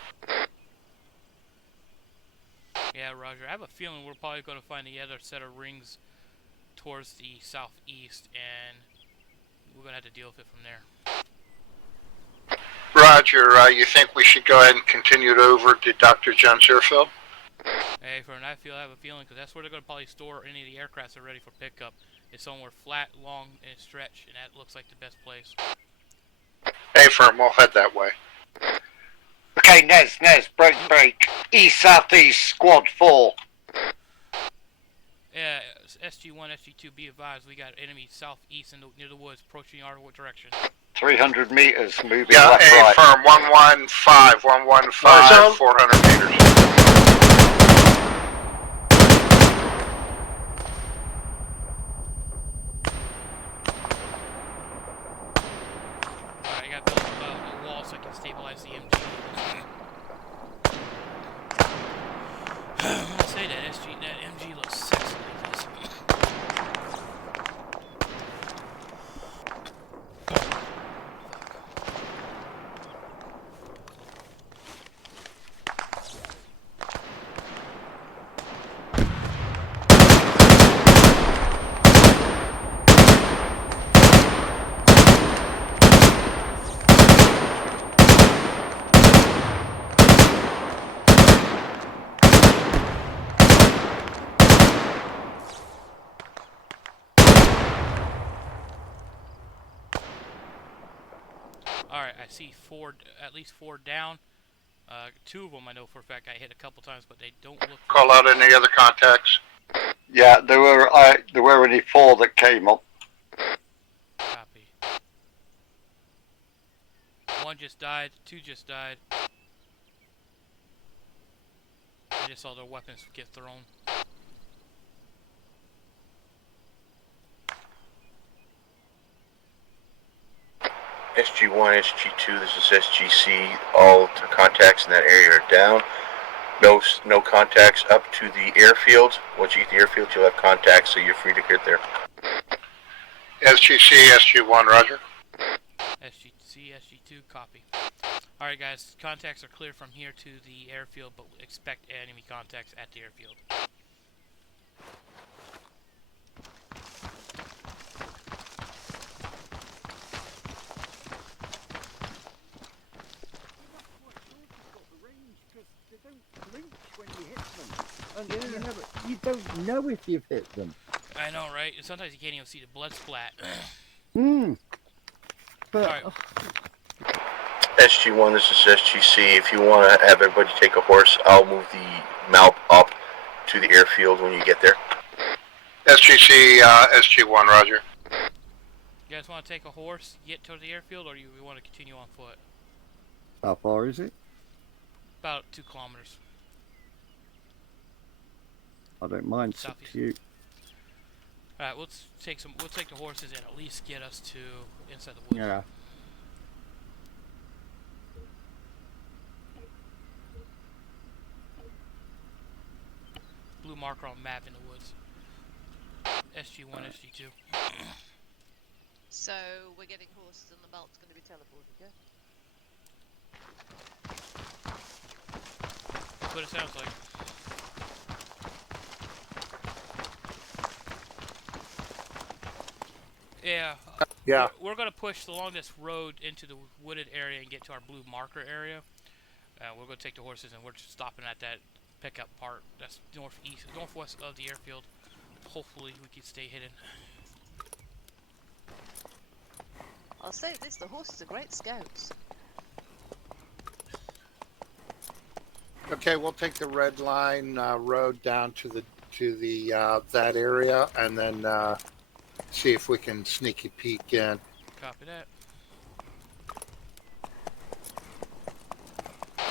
Yeah, Roger. I have a feeling we're probably going to find the other set of rings towards the southeast, and we're going to have to deal with it from there. Roger, you think we should go ahead and continue it over to Dr. Jones Airfield? Hey, for an I have a feeling, because that's where they're going to probably store any of the aircrafts that are ready for pickup. It's somewhere flat, long, and stretched, and that looks like the best place. Hey, firm, we'll head that way. Okay, Nez, break. East, southeast, squad 4. Yeah, SG-1, SG-2, be advised, we got enemy southeast near the woods, approaching our direction. 300 meters, moving Yeah, left, hey, right. firm, 115, 400 meters. Alright, I got to build a wall so I can stabilize the MG. I say that MG looks sexy like this. Alright, I see at least four down. Two of them I know for a fact I hit a couple times, but they don't look... Call out any other contacts? Yeah, there were only 4 that came up. Copy. One just died, 2 just died. I just saw their weapons get thrown. SG-1, SG-2, this is SGC. All the contacts in that area are down. No contacts up to the airfield. Once you get to the airfield, you'll have contacts, so you're free to get there. SGC, SG-1, roger. SGC, SG2, copy. Alright guys, contacts are clear from here to the airfield, but expect enemy contacts at the airfield. You don't know if you've hit them. I know, right? And sometimes you can't even see the blood splat. But Alright. SG-1, this is SGC. If you want to have everybody take a horse, I'll move the mount up to the airfield when you get there. SGC, SG-1, roger. You guys want to take a horse, get to the airfield, or you want to continue on foot? how far is it? About 2 kilometers. I don't mind. It's up Southeast. to you. Alright, we'll take the horses and at least get us to inside the woods. Yeah. Blue marker on map in the woods. SG1, SG2. So we're getting horses and the melt's going to be teleported, yeah? That's what it sounds like. Yeah. Yeah. We're going to push along this road into the wooded area and get to our blue marker area. We're going to take the horses and we're just stopping at that pickup part. That's northwest of the airfield. Hopefully we can stay hidden. I'll say this, the horses are great scouts. Okay, we'll take the red line road down to the that area, and then see if we can sneak a peek in. Copy that.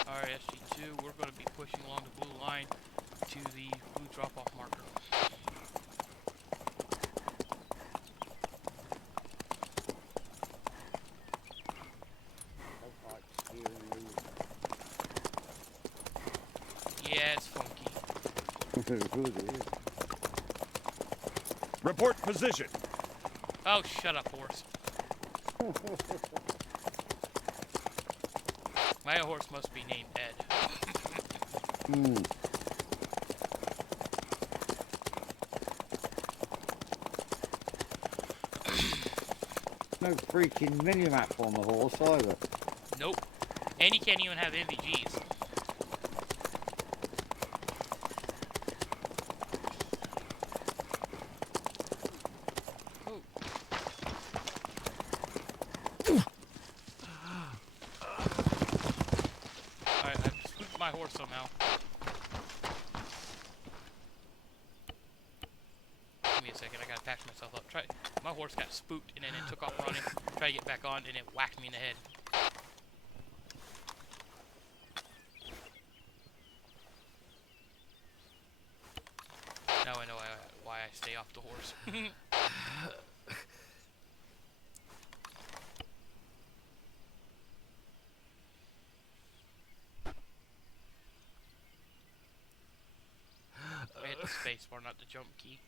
Alright, SG2, we're going to be pushing along the blue line to the blue drop-off marker. Yeah, it's funky. Report position. Oh, shut up, horse. My horse must be named Ed. No freaking minimap on the horse either. Nope. And you can't even have NVGs. Oh. Alright, I've spooked my horse somehow. Give me a second, I gotta patch myself up. My horse got spooked and then it took off running. Tried to get back on and it whacked me in the head. Now I know why I stay off the horse. I hit the space bar, not the jump key.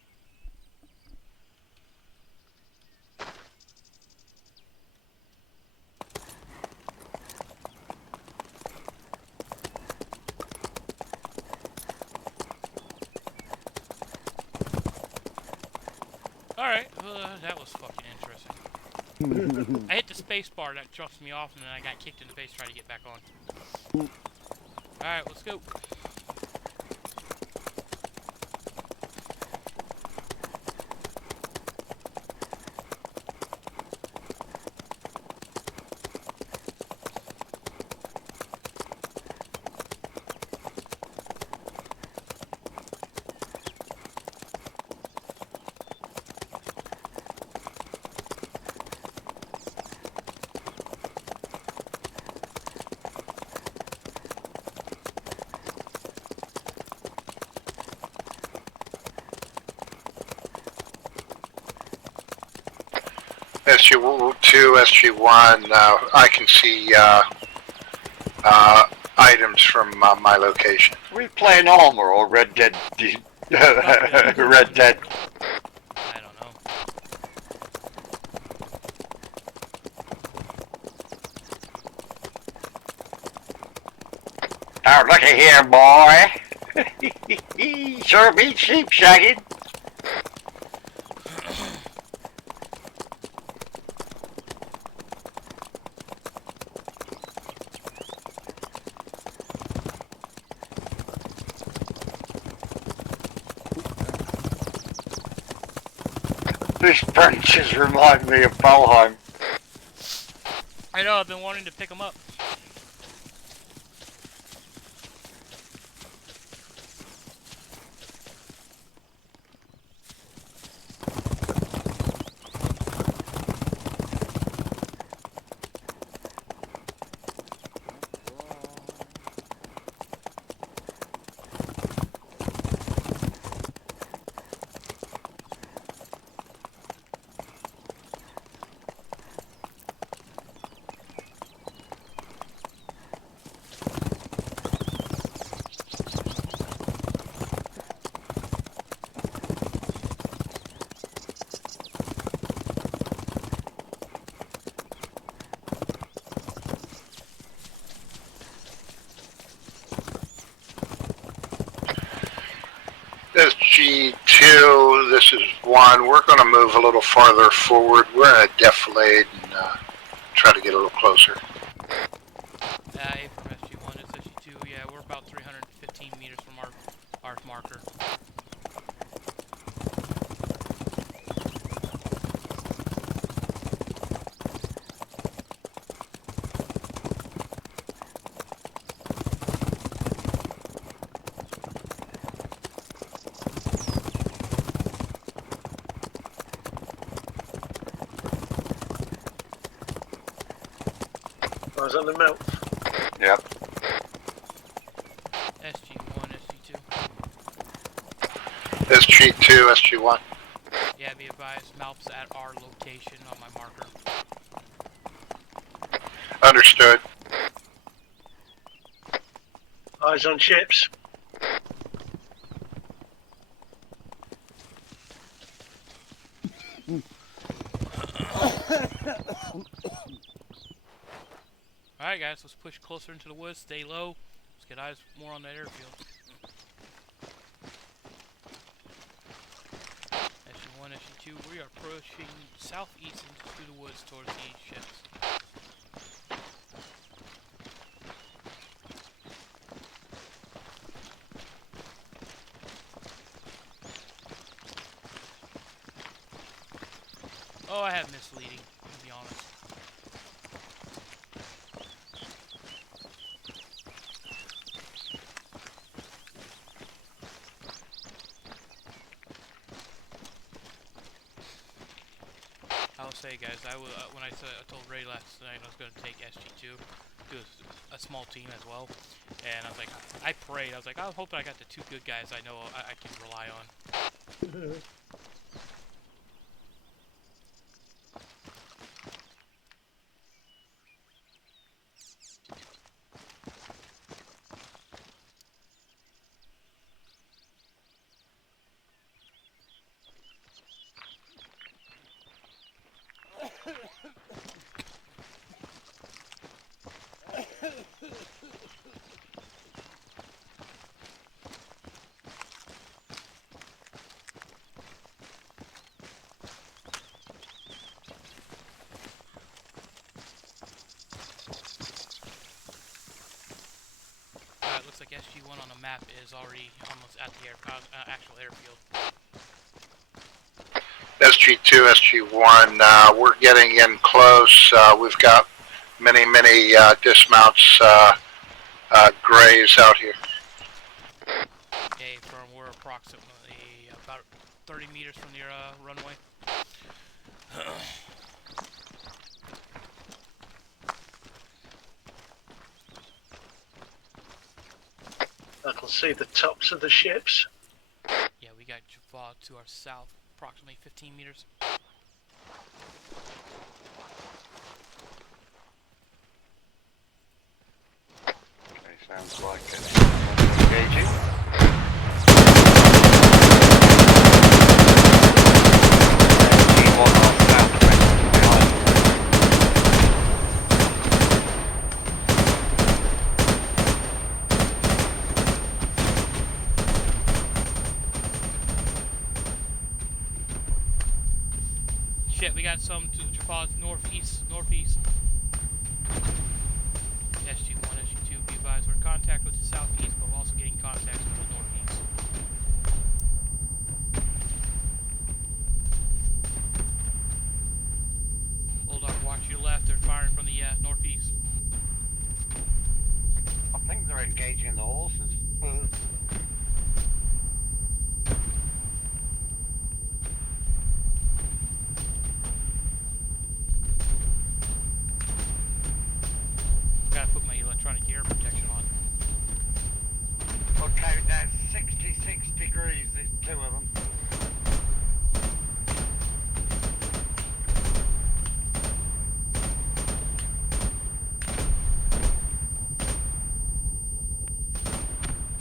Alright, that was fucking interesting. I hit the space bar, that jumps me off, and then I got kicked in the face trying to get back on. Alright, let's go. SG2, SG1, I can see items from my location. Are we playing Armor or Red Dead? Red Dead. I don't know. Oh, looky here, boy. Sure beats sheep shagging. These branches remind me of Valheim. I know, I've been wanting to pick them up. SG2, this is 1. We're going to move a little farther forward. We're in a defilade and try to get a little closer. A from SG1, it's SG2, yeah, we're about 315 meters from our marker. I was on the mount. Yep. SG1, SG2. SG2, SG1. Yeah, be advised, Malp's at our location on my marker. Understood. Eyes on ships. Alright guys, let's push closer into the woods, stay low. Let's get eyes more on that airfield. SG1, SG2, we are approaching southeast into the woods towards the ships. Oh, I have misleading, to be honest. I will say, guys, when I told Ray last night I was going to take SG2, do a small team as well, and I was like, I prayed. I was like, I was hoping I got the 2 good guys I know I can rely on. Looks like SG1 on the map is already almost at the actual airfield. SG2, SG1, we're getting in close. We've got many dismounts, grays out here. Okay, we're approximately about 30 meters from the runway. I can see the tops of the ships. Yeah, we got Java to our south, approximately 15 meters. Okay, sounds like it's engaging. Shit, we got some to Java's northeast. SG1, SG2, be advised, we're in contact with the southeast, but we're also getting contacts with the northeast. Hold up, watch your left, they're firing from the northeast. I think they're engaging the horses. Gotta put my electronic air protection on. Okay, that's 66 degrees, there's 2 of them.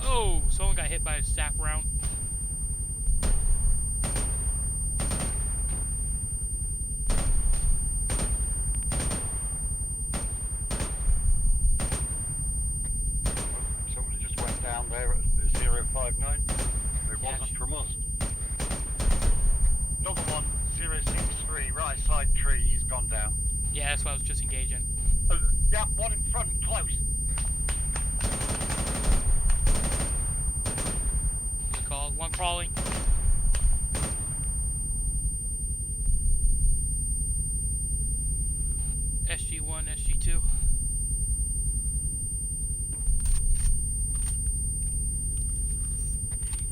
Oh, someone got hit by a staff round. Somebody just went down there at 059. It wasn't from us. Another one, 063, right side tree, he's gone down. Yeah, that's what I was just engaging. Yeah, one in front, close. Good call. One crawling. SG1, SG2.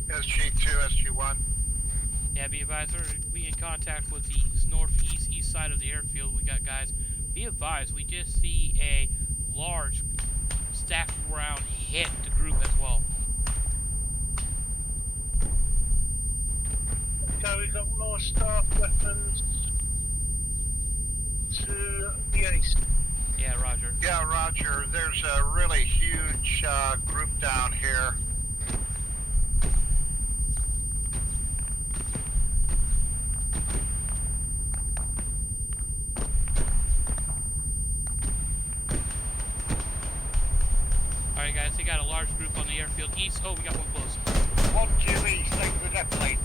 SG2, SG1. Yeah, be advised, we in contact with the northeast, east side of the airfield. We got guys. Be advised, we just see a large staff round hit the group as well. Okay, we've got more staff weapons to the east. Yeah, roger. Yeah, roger. There's a really huge group down here. Alright guys, they got a large group on the airfield east. Oh, we got one close. One due east, over the death plane.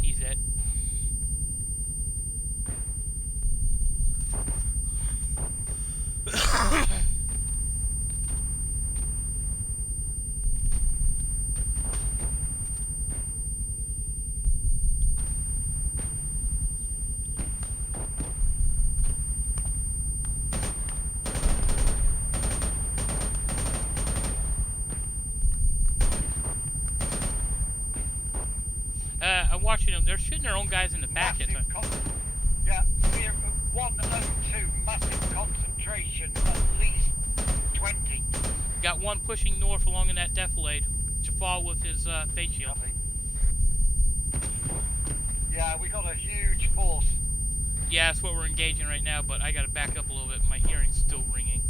He's dead. watching them. They're shooting their own guys in the back. At Massive yeah, we're at 102, massive concentration, at least 20. Got one pushing north along in that defilade. Jafar with his face shield. Yeah, we got a huge force. Yeah, that's what we're engaging right now, but I gotta back up a little bit. My hearing's still ringing.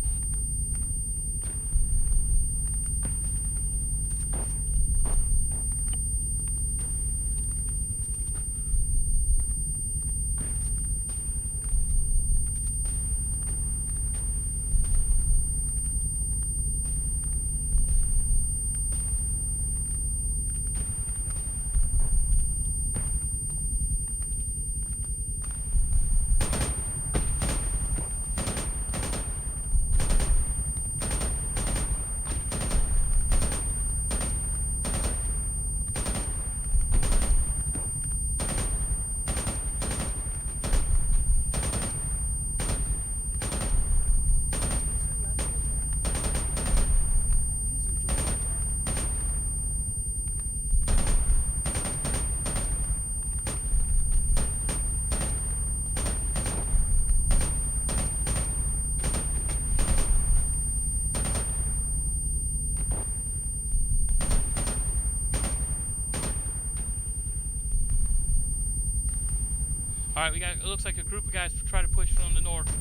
Alright, we got, it looks like a group of guys try to push from the north.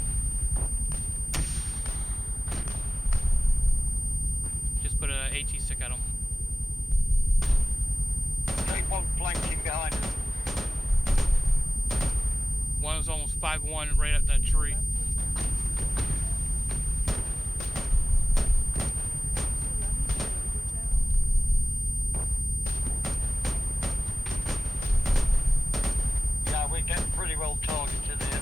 Just put a AT stick at them. Take one flanking behind us. One was almost 5-1 right up that tree. Yeah, we're getting pretty well targeted here.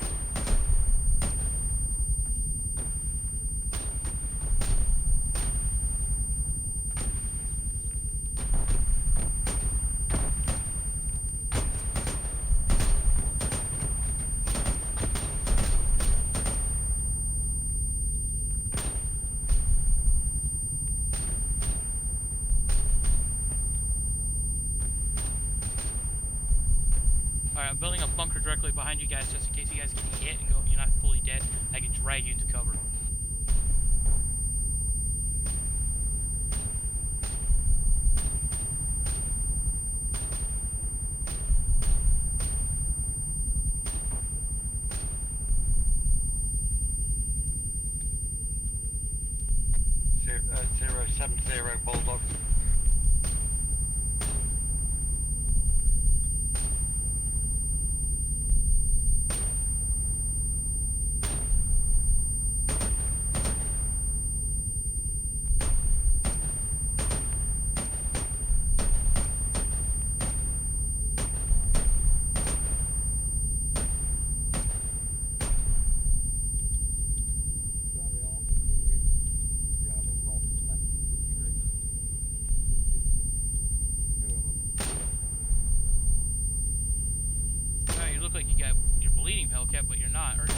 Alright, I'm building a bunker directly behind you guys just in case you guys get hit and go, you're not fully dead. I can drag you into cover. Zero 070 Bulldog. Alright, you look like you're bleeding, Hellcat, but you're not, aren't you?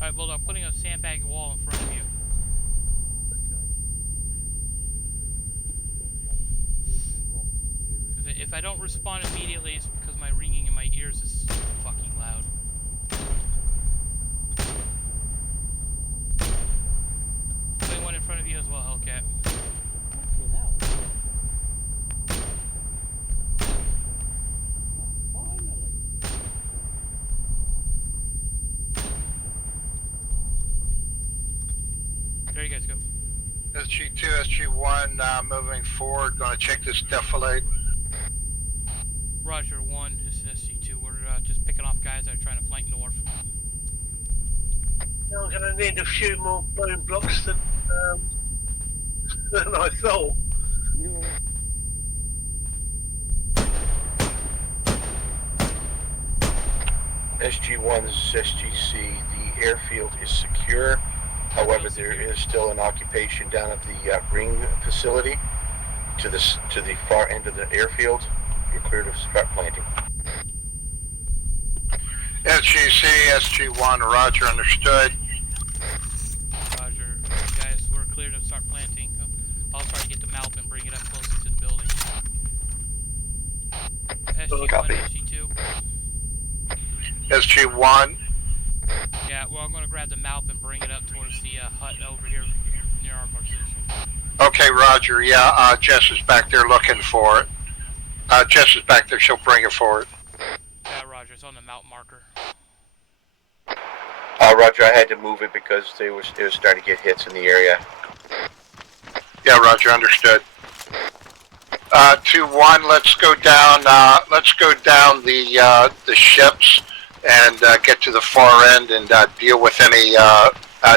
Alright, Bulldog, putting a sandbag wall in front of you. If I don't respond immediately, it's because my ringing in my ears is fucking loud. Putting one in front of you as well, Hellcat. There you guys go. SG2, SG1 moving forward. Going to check this defilade. Roger, 1, this is SC2. We're just picking off guys that are trying to flank north. I'm going to need a few more bone blocks than I thought. SG1, this is SGC. The airfield is secure. However, there is still an occupation down at the ring facility to the far end of the airfield. You're clear to start planting. SGC, SG1, roger, understood. Roger. Guys, we're clear to start planting. I'll try to get the map and bring it up closer to the building. SG1, Copy. SG2. SG1, Yeah, well, I'm going to grab the map and bring it up towards the hut over here near our position. okay, roger, yeah, Jess is back there looking for it. Jess is back there, she'll bring it forward. Yeah, Roger, it's on the map marker. Roger, I had to move it because it was starting to get hits in the area. Yeah, roger, understood. 2-1, let's go down the ships and get to the far end and deal with any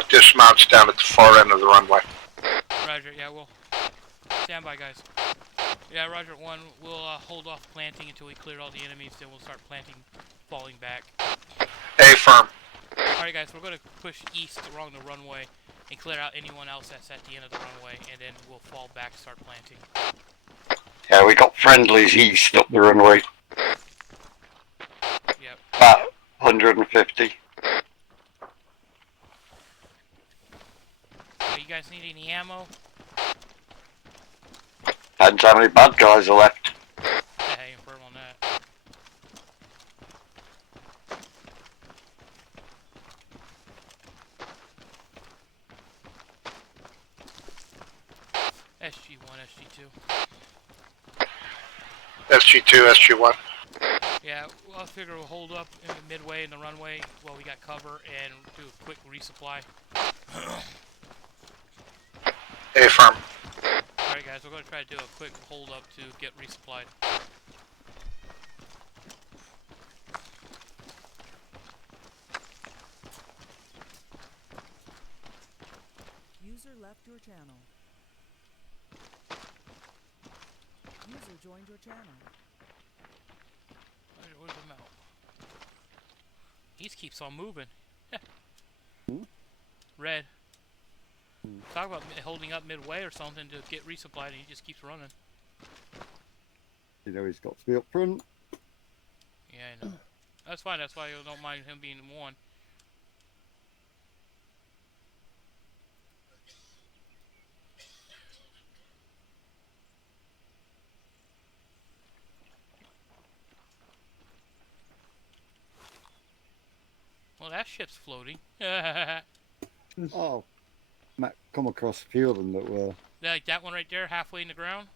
dismounts down at the far end of the runway. Roger, yeah, we'll stand by, guys. Yeah, Roger, 1, we'll hold off planting until we clear all the enemies, then we'll start planting, falling back. Affirm. Alright, guys, we're going to push east along the runway and clear out anyone else that's at the end of the runway, and then we'll fall back and start planting. Yeah, we got friendlies east up the runway. Yep. About 150. You guys need any ammo? Depends how many bad guys are left. Hey, firm on that. SG1, SG2. SG2, SG1. Yeah, well, I figure we'll hold up in the midway in the runway while we got cover and do a quick resupply. Affirm. Alright guys, we're going to try to do a quick hold up to get resupplied. User left your channel. User joined your channel. Where's the mount? He keeps on moving. Red. Talk about holding up midway or something to get resupplied, and he just keeps running. You know he's got to be up front. Yeah, I know. That's fine. That's why I don't mind him being one. Well, that ship's floating. Oh, Matt, come across a few of them that were. Like that one right there, halfway in the ground.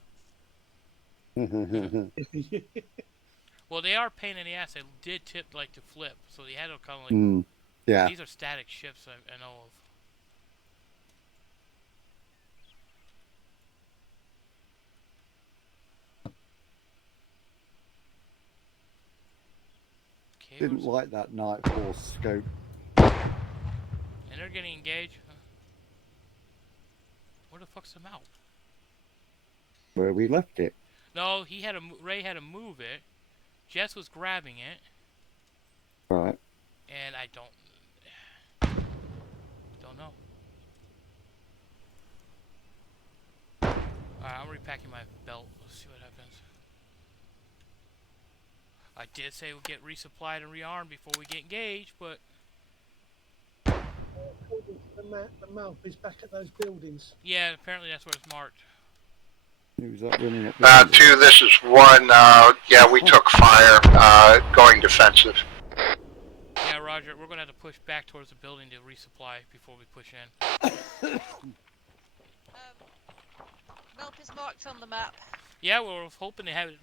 Well, they are a pain in the ass. They did tip like to flip, so they had to kind of like. Yeah. These are static ships I know of. Didn't like that night force scope. And they're getting engaged. Where the fuck's the mount? Where we left it. No, he had Ray had to move it. Jess was grabbing it. Right. And I don't know. Alright, I'm repacking my belt. Let's see what happens. I did say we'll get resupplied and rearmed before we get engaged, but The mouth is back at those buildings. yeah, apparently that's where it's marked. Who's that running up? 2, this is 1. Yeah, we took fire, going defensive. Yeah, Roger, we're gonna have to push back towards the building to resupply before we push in. Melp is marked on the map. Yeah, well, we're hoping to have it,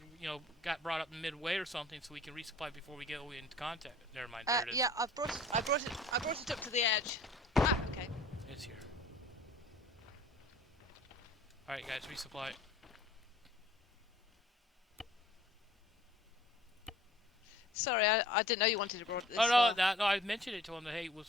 got brought up midway or something, so we can resupply before we go into contact. Never mind, there it is. Yeah, I brought it up to the edge. Ah, okay. It's here. All right, guys, resupply. Sorry, I didn't know you wanted to brought this. Oh no, I mentioned it to him that hey, we'll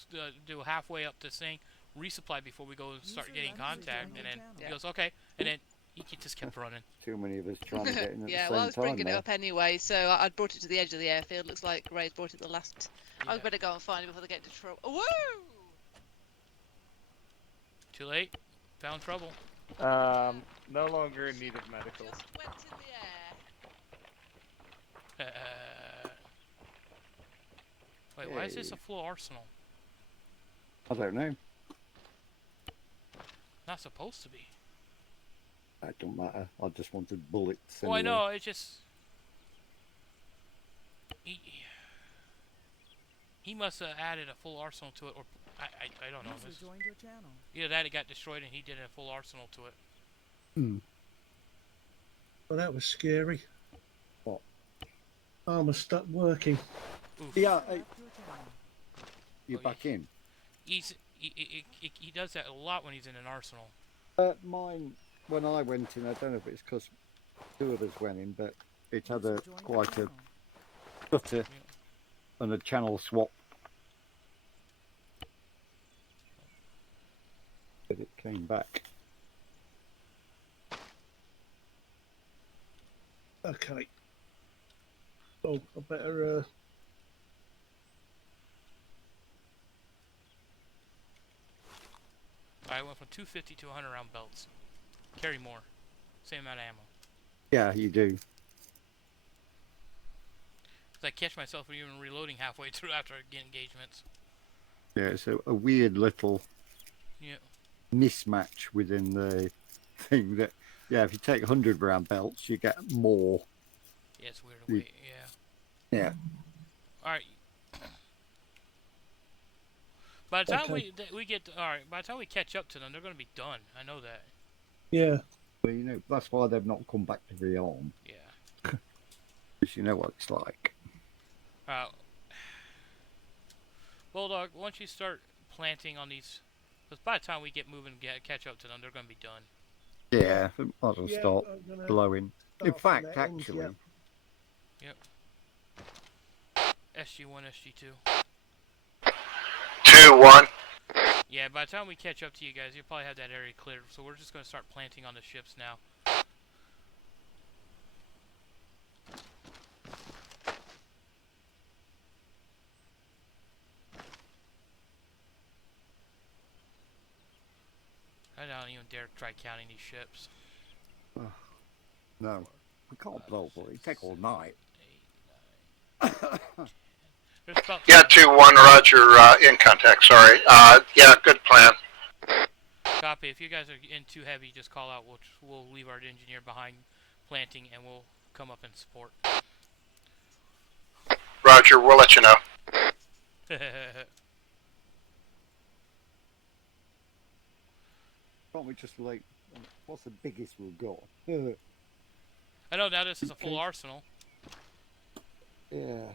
do halfway up this thing, resupply before we go and start getting contact, and then he goes okay, and then he just kept running. Too many of us trying to get in at yeah, the well, I same was time. bringing it up anyway, so I'd brought it to the edge of the airfield. Looks like Ray's brought it the last. Yeah. I better go and find it before they get into trouble. Woo! Too late. Found trouble. No longer in need of medical. Just went in the air. Wait, why is this a full arsenal? I don't know. Not supposed to be. That don't matter. I just wanted bullets. Well, I anyway. know, it's just... He must have added a full arsenal to it, or... I don't know. User joined your channel. Either that it got destroyed and he did a full arsenal to it. Well, that was scary. What? Armor stopped working. Oof. Yeah, Left your channel. you're back in. He does that a lot when he's in an arsenal. Mine, when I went in, I don't know if it's because two of us went in, but it had User a joined your quite a channel. stutter and a channel swap. But it came back. Okay. Oh, I better. I went from 250 to 100 round belts. Carry more. Same amount of ammo. Yeah, you do. 'Cause I catch myself even reloading halfway through after I get engagements. Yeah, it's a weird little Yeah. mismatch within the thing that, yeah, if you take 100 round belts, you get more. Yeah, it's weird. Wait, yeah. Yeah. Alright. By the time we get alright, by the time we catch up to them, they're gonna be done. I know that. Yeah. Well, you know, that's why they've not come back to rearm. Yeah. Because you know what it's like. Bulldog, once you start planting on these, because by the time we get moving and catch up to them, they're gonna be done. Yeah, might as well Yeah, start I'm gonna blowing. start In from fact, that end, actually, Yep. SG1, SG2. 2-1. Yeah, by the time we catch up to you guys, you'll probably have that area cleared. So we're just gonna start planting on the ships now. I don't even dare try counting these ships. no, we can't blow, but it take all night. There's about Yeah, 2-1, Roger, in contact, sorry. Yeah, good plan. Copy. If you guys are in too heavy, just call out. We'll leave our engineer behind planting, and we'll come up and support. Roger, we'll let you know. Can't we just like, what's the biggest we've got? I know now this is a full arsenal. Yeah.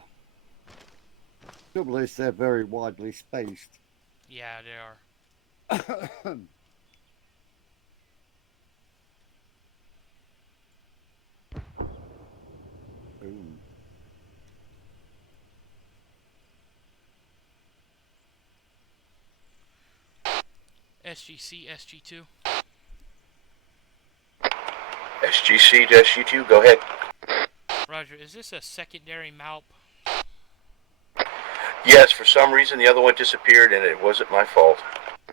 Trouble is, they're very widely spaced. Yeah, they are. Boom. SGC, SG2. SGC to SG2, go ahead. Roger, is this a secondary Malp? Yes, for some reason the other one disappeared and it wasn't my fault.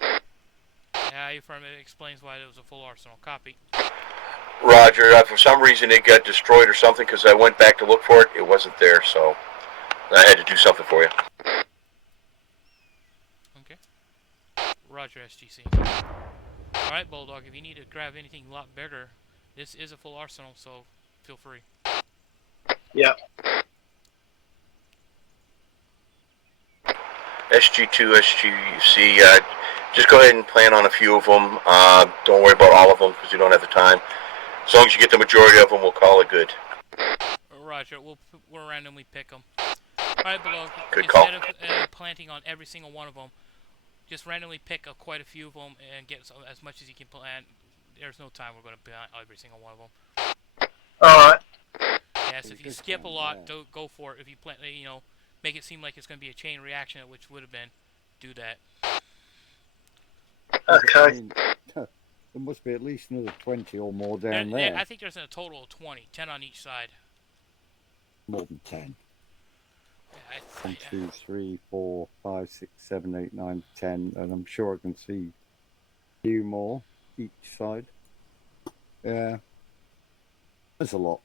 Yeah, it explains why it was a full arsenal. Copy. Roger, for some reason it got destroyed or something because I went back to look for it. It wasn't there, so I had to do something for you. Okay. Roger, SGC. Alright, Bulldog, if you need to grab anything a lot bigger, this is a full arsenal, so feel free. Yeah. SG2, SGC, just go ahead and plan on a few of them. Don't worry about all of them because you don't have the time. As long as you get the majority of them, we'll call it good. Roger, we'll randomly pick them. Alright, Bulldog, Good call. instead of planting on every single one of them, just randomly pick quite a few of them and get as much as you can plant. There's no time we're going to plant every single one of them. Alright. Yes, if you skip a lot, don't go for it. If you plant, you know, make it seem like it's going to be a chain reaction, which would have been, do that. Okay. I mean, there must be at least another 20 or more down there. I think there's a total of 20, 10 on each side. More than 10. Yeah, 1, 2, 3, 4, 5, 6, 7, 8, 9, 10, and I'm sure I can see a few more each side. Yeah. That's a lot.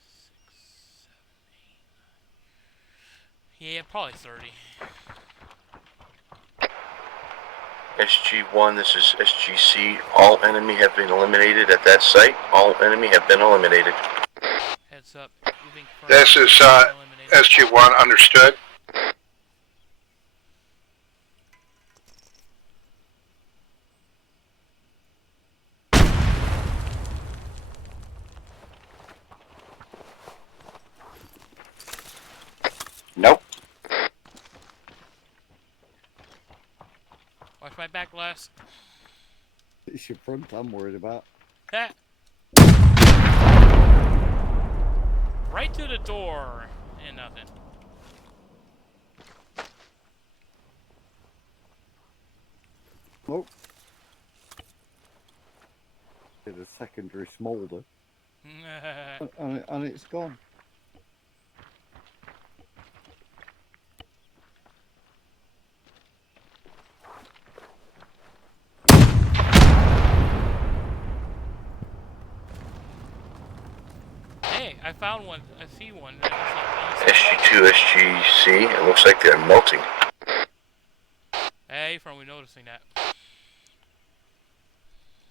6, 7, 8, 9. Yeah, probably 30. SG-1, this is SGC. All enemy have been eliminated at that site. All enemy have been eliminated. Heads up. This is SG-1, understood. Nope. Watch my back, Les. It's your front I'm worried about. Right through the door. And nothing. Oh. Did a secondary smolder. and it's gone. Hey, I found one. I see one. SG2, SGC, it looks like they're melting. Hey, from we noticing that.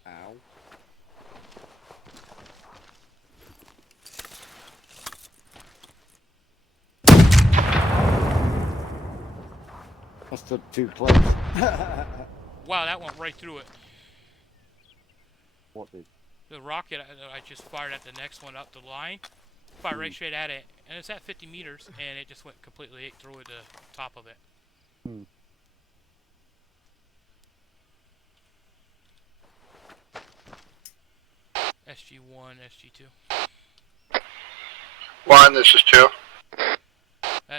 Ow. I stood too close. Wow, that went right through it. What did? The rocket I just fired at the next one up the line. Fired right straight at it. And it's at 50 meters, and it just went completely through the top of it. Hmm. SG1, SG2. 1, this is 2.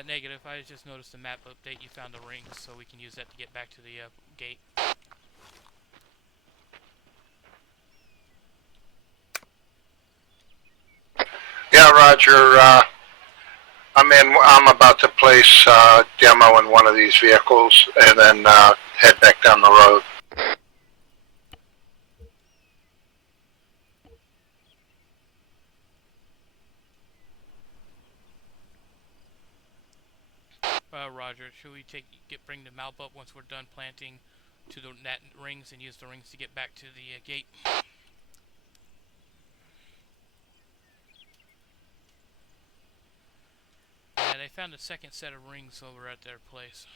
Negative. I just noticed the map update. You found the rings, so we can use that to get back to the gate. Yeah, Roger. I'm about to place demo in one of these vehicles and then head back down the road. Roger. Should we bring the map up once we're done planting to the net rings and use the rings to get back to the gate? Yeah, they found a second set of rings over at their place.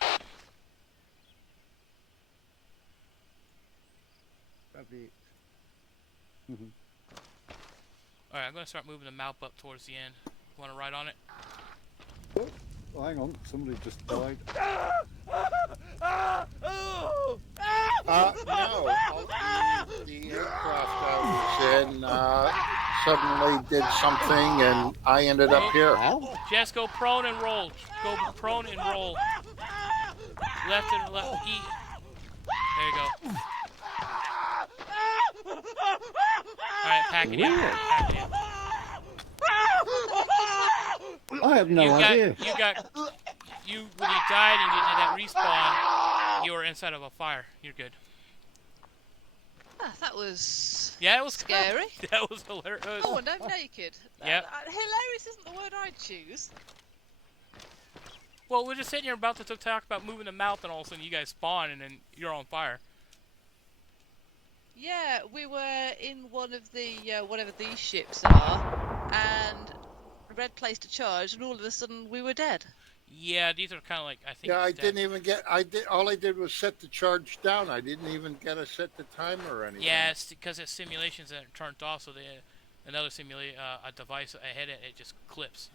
Alright, I'm going to start moving the map up towards the end. Want to ride on it? Oh, hang on, somebody just died. No. The aircraft I was in suddenly did something and I ended up here. Just go prone and roll. Go prone and roll. Left and left. E. There you go. Alright, pack it in. Pack it in. I have no idea. When you died and you did that respawn, you were inside of a fire. You're good. Ah, that was... Yeah, it was scary. That was hilarious. Oh, and I'm naked. Yep. Hilarious isn't the word I'd choose. Well, we're just sitting here about to talk about moving the mouth, and all of a sudden you guys spawn, and then you're on fire. Yeah, we were in one of the, whatever these ships are, and Red placed a charge, and all of a sudden we were dead. Yeah, these are kind of like, I think. Yeah, I didn't even get. All I did was set the charge down. I didn't even get to set the timer or anything. Yeah, it's because it's simulations that are turned off, so another a device ahead of it just clips.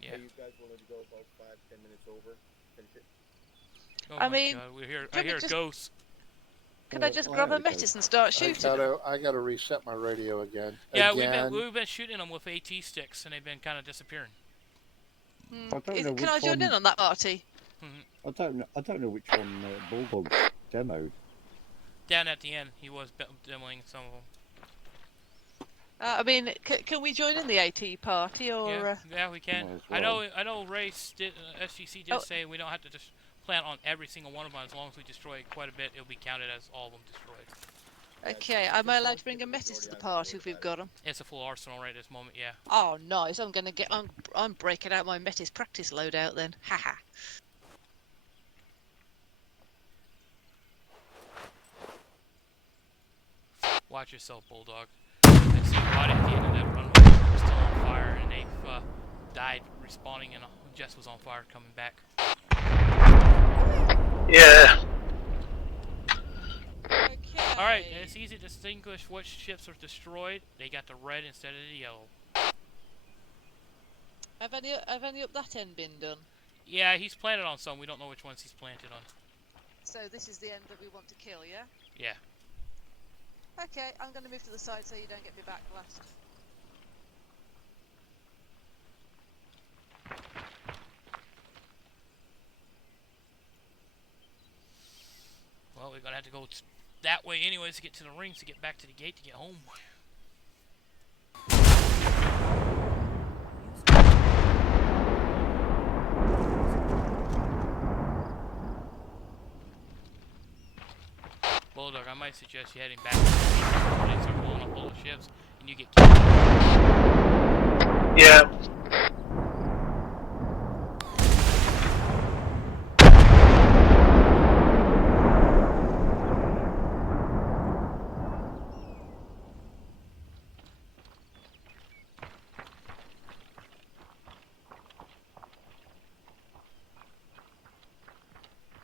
Yeah. Hey, you guys wanted to go about 5-10 minutes over? Finish it. Oh I my mean, God, I hear ghosts. Can I just grab a metis and start shooting? I gotta reset my radio again. Yeah, we've been shooting them with AT sticks, and they've been kind of disappearing. Can I join in on that party? I don't know which one Bulldog demoed. Down at the end, he was demoing some of them. I mean, can we join in the AT party or? Yeah, we can. Well. I know. Race did. SGC did say we don't have to just plant on every single one of them. As long as we destroy quite a bit, it'll be counted as all of them destroyed. Okay, am I allowed to bring a metis to the party if we've got them? It's a full arsenal right at this moment, yeah. Oh, nice. I'm breaking out my metis practice loadout then. Haha. Watch yourself, Bulldog. I see a body at the end of that runway that was still on fire, and they've died respawning, and Jess was on fire coming back. Yeah. Okay. Alright, and it's easy to distinguish which ships are destroyed. They got the red instead of the yellow. Have any up that end been done? Yeah, he's planted on some. We don't know which ones he's planted on. So this is the end that we want to kill, yeah? Yeah. Okay, I'm going to move to the side so you don't get me backblast. Well, we're going to have to go that way anyways to get to the rings, to get back to the gate, to get home. Bulldog, I might suggest you heading back to the gate and start blowing up all the ships, and you get killed. Yeah.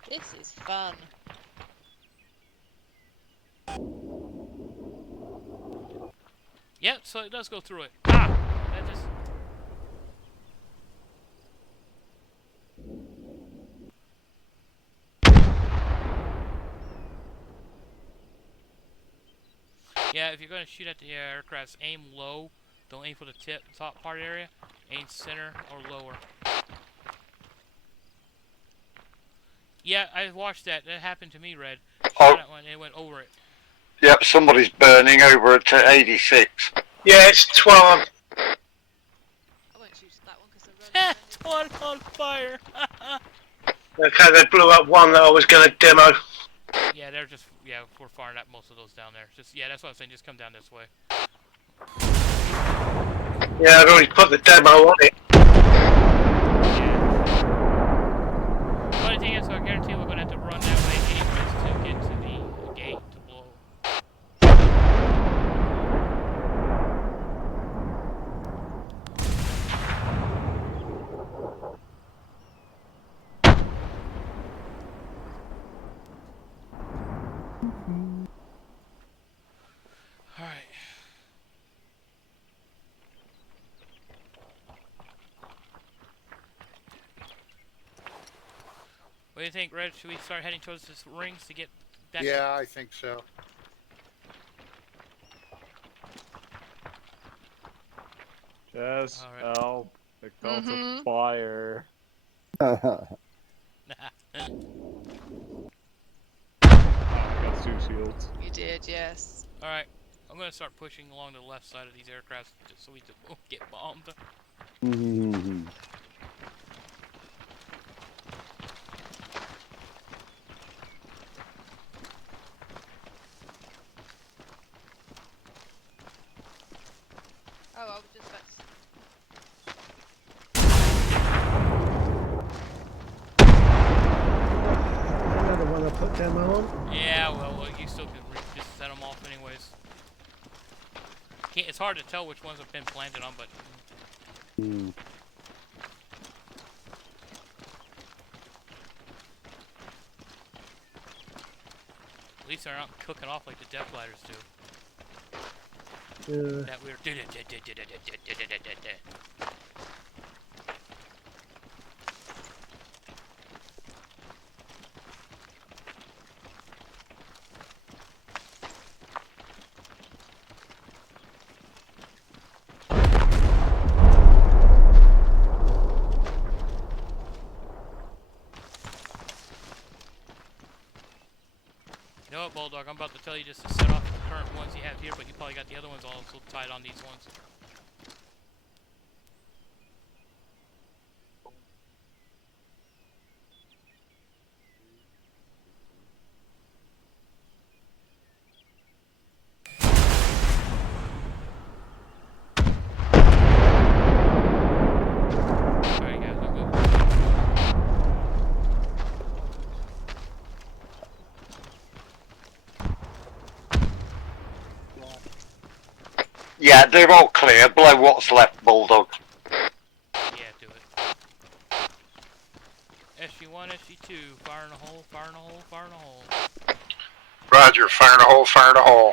This is fun. Yep, so it does go through it. Ah! That just... Yeah, if you're going to shoot at the aircrafts, aim low. Don't aim for the top part area. Aim center or lower. Yeah, I watched that. That happened to me, Red. Shot at one and it went over it. Yep, somebody's burning over at 86. Yeah, it's 12. I won't shoot at that one because they're running. It's one on fire! Okay, they blew up one that I was going to demo. Yeah, they're just... Yeah, we're firing at most of those down there. Just yeah, that's what I'm saying. Just come down this way. Yeah, I've already put the demo on it. Yeah. Funny thing is, I guarantee we're going to have to run that way anyways to get to the gate to blow. Alright. What do you think, Red? Should we start heading towards the rings to get back? Yeah, I think so. Just Alright. help. The cult of fire. Oh, I got 2 shields. You did, yes. Alright. I'm going to start pushing along the left side of these aircraft just so we don't get bombed. Mhm. Oh, I was just about to... Another one I put demo on. Yeah, well, you still can just set them off anyways. It's hard to tell which ones have been planted on, but... Mm. At least they're not cooking off like the Death Gliders do. Yeah. That weird... You know what, Bulldog? I'm about to tell you just to set off the current ones you have here, but you probably got the other ones also tied on these ones. Yeah, they're all clear. Below what's left, Bulldog. Yeah, do it. SG1, SG2, fire in a hole, fire in a hole, fire in a hole. Roger, fire in a hole, fire in a hole.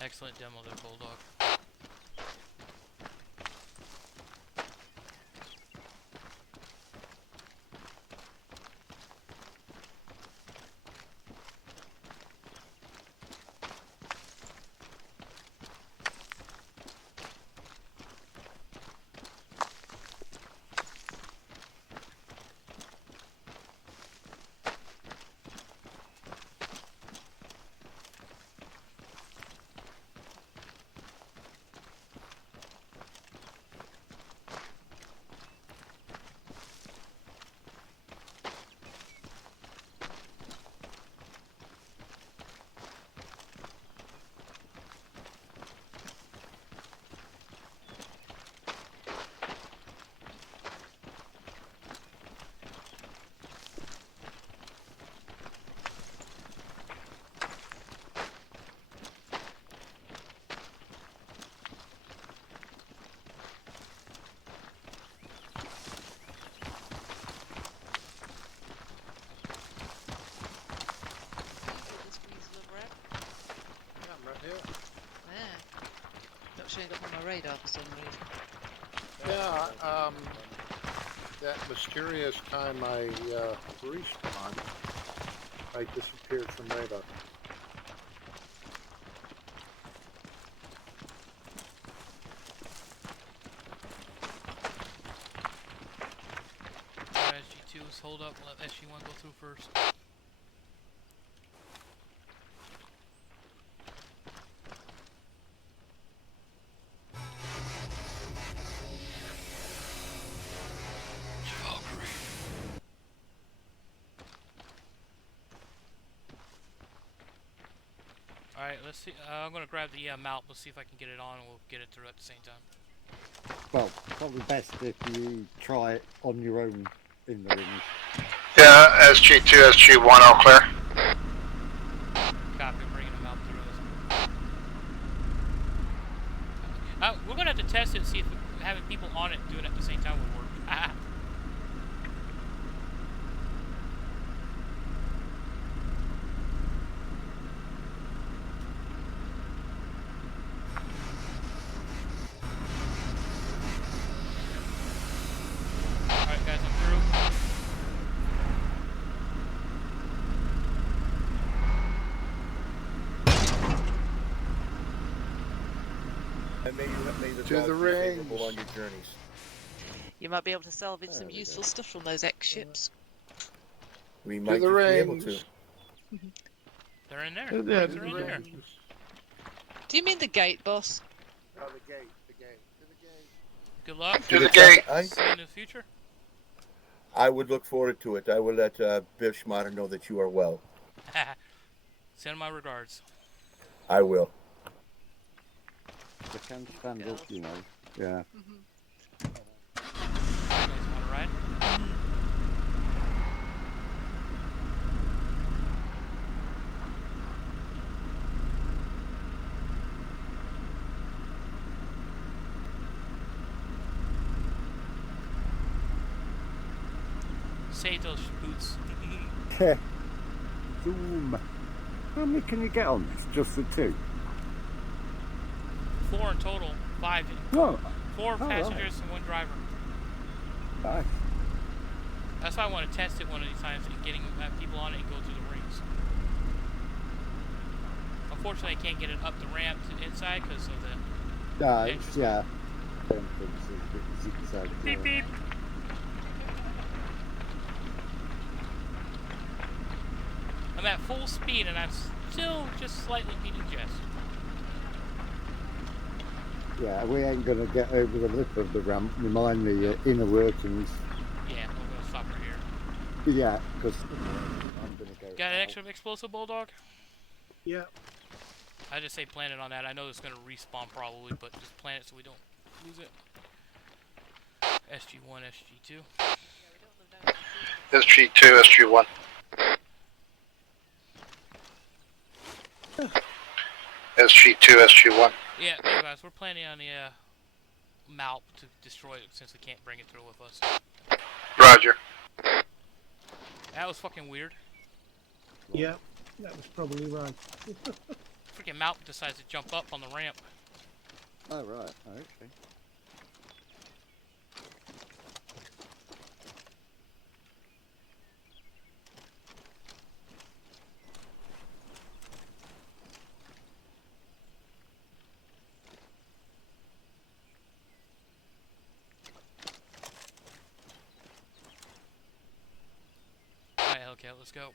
Excellent demo there, Bulldog. Not showing up on my radar for some reason. Yeah, that mysterious time I respawned, I disappeared from radar. SG2's hold up, let SG1 go through first. Alright, let's see. I'm going to grab the mount. Let's see if I can get it on and we'll get it through at the same time. Well, probably best if you try it on your own in the ring. Yeah, SG2, SG1, all clear. Copy, I'm bringing them out through. We're going to have to test it and see if having people on it doing it at the same time will work. Alright guys, I'm through. And may the To gods the be rings. favorable on your journeys. You might be able to salvage some useful stuff from those X-ships. We might the just be able rings. to. They're in there. To They're the in there. rings. Do you mean the gate, boss? Oh, the gate, the gate, to the gate. Good luck. To the gate. See you in the future. I would look forward to it. I will let Bill Schmatter know that you are well. Send my regards. I will. They can stand up, you know. Yeah. You guys want to ride? Save those boots. Zoom. How many can you get on this? Just the two? 4 in total. 5. Oh. 4 right. passengers and 1 driver. Nice. That's why I want to test it one of these times and getting people on it and go through the rings. Unfortunately, I can't get it up the ramp to inside because of the entrance. Yeah. don't think so. It's a bit zigzag. Beep beep. I'm at full speed and I'm still just slightly beating Jess. Yeah, we ain't gonna get over the lip of the ramp. Remind me, inner workings. Yeah, we're gonna stop right here. Yeah, because I'm gonna go. Got an extra explosive bulldog? Yeah. I just say plan it on that. I know it's gonna respawn probably, but just plan it so we don't lose it. SG1, SG2. SG2, SG1. SG2, SG1. Yeah, there guys, we're planning on the MALP to destroy it since we can't bring it through with us. Roger. That was fucking weird. Yeah, that was probably right. Freaking MALP decides to jump up on the ramp. Oh, right. Okay. Alright, Hellcat, let's go.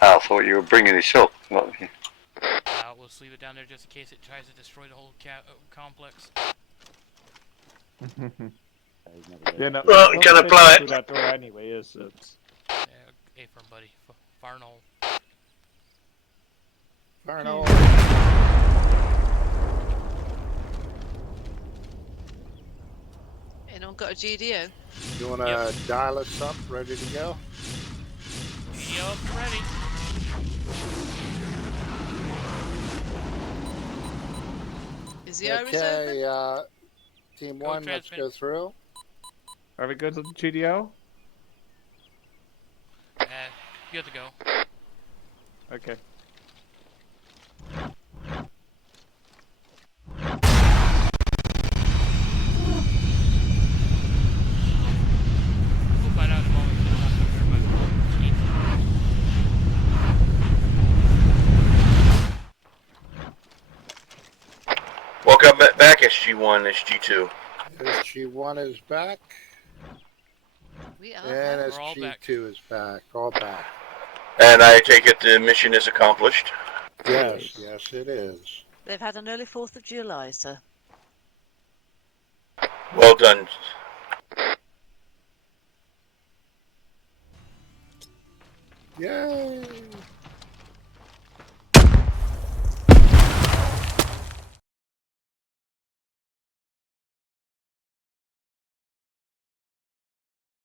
I thought you were bringing this up. What? We'll just leave it down there just in case it tries to destroy the whole complex. Yeah, no. Well, don't gonna fit blow through it. that door anyway, is it? Yeah, A firm, buddy. Fire in the hole. Fire in the hole. Anyone got a GDO? You want to dial us up, ready to go? Yup, ready. Is the iris Okay, open? Team Go 1, let's transmit. go through. Are we good to the GDO? Good to go. Okay. We'll find out in a moment. I'm not so sure, but Welcome back, SG1, SG2. SG1 is back. We are. And We're all back. SG2 is back. All back. And I take it the mission is accomplished. Yes, yes, it is. They've had an early 4th of July, sir. Well done. Yay!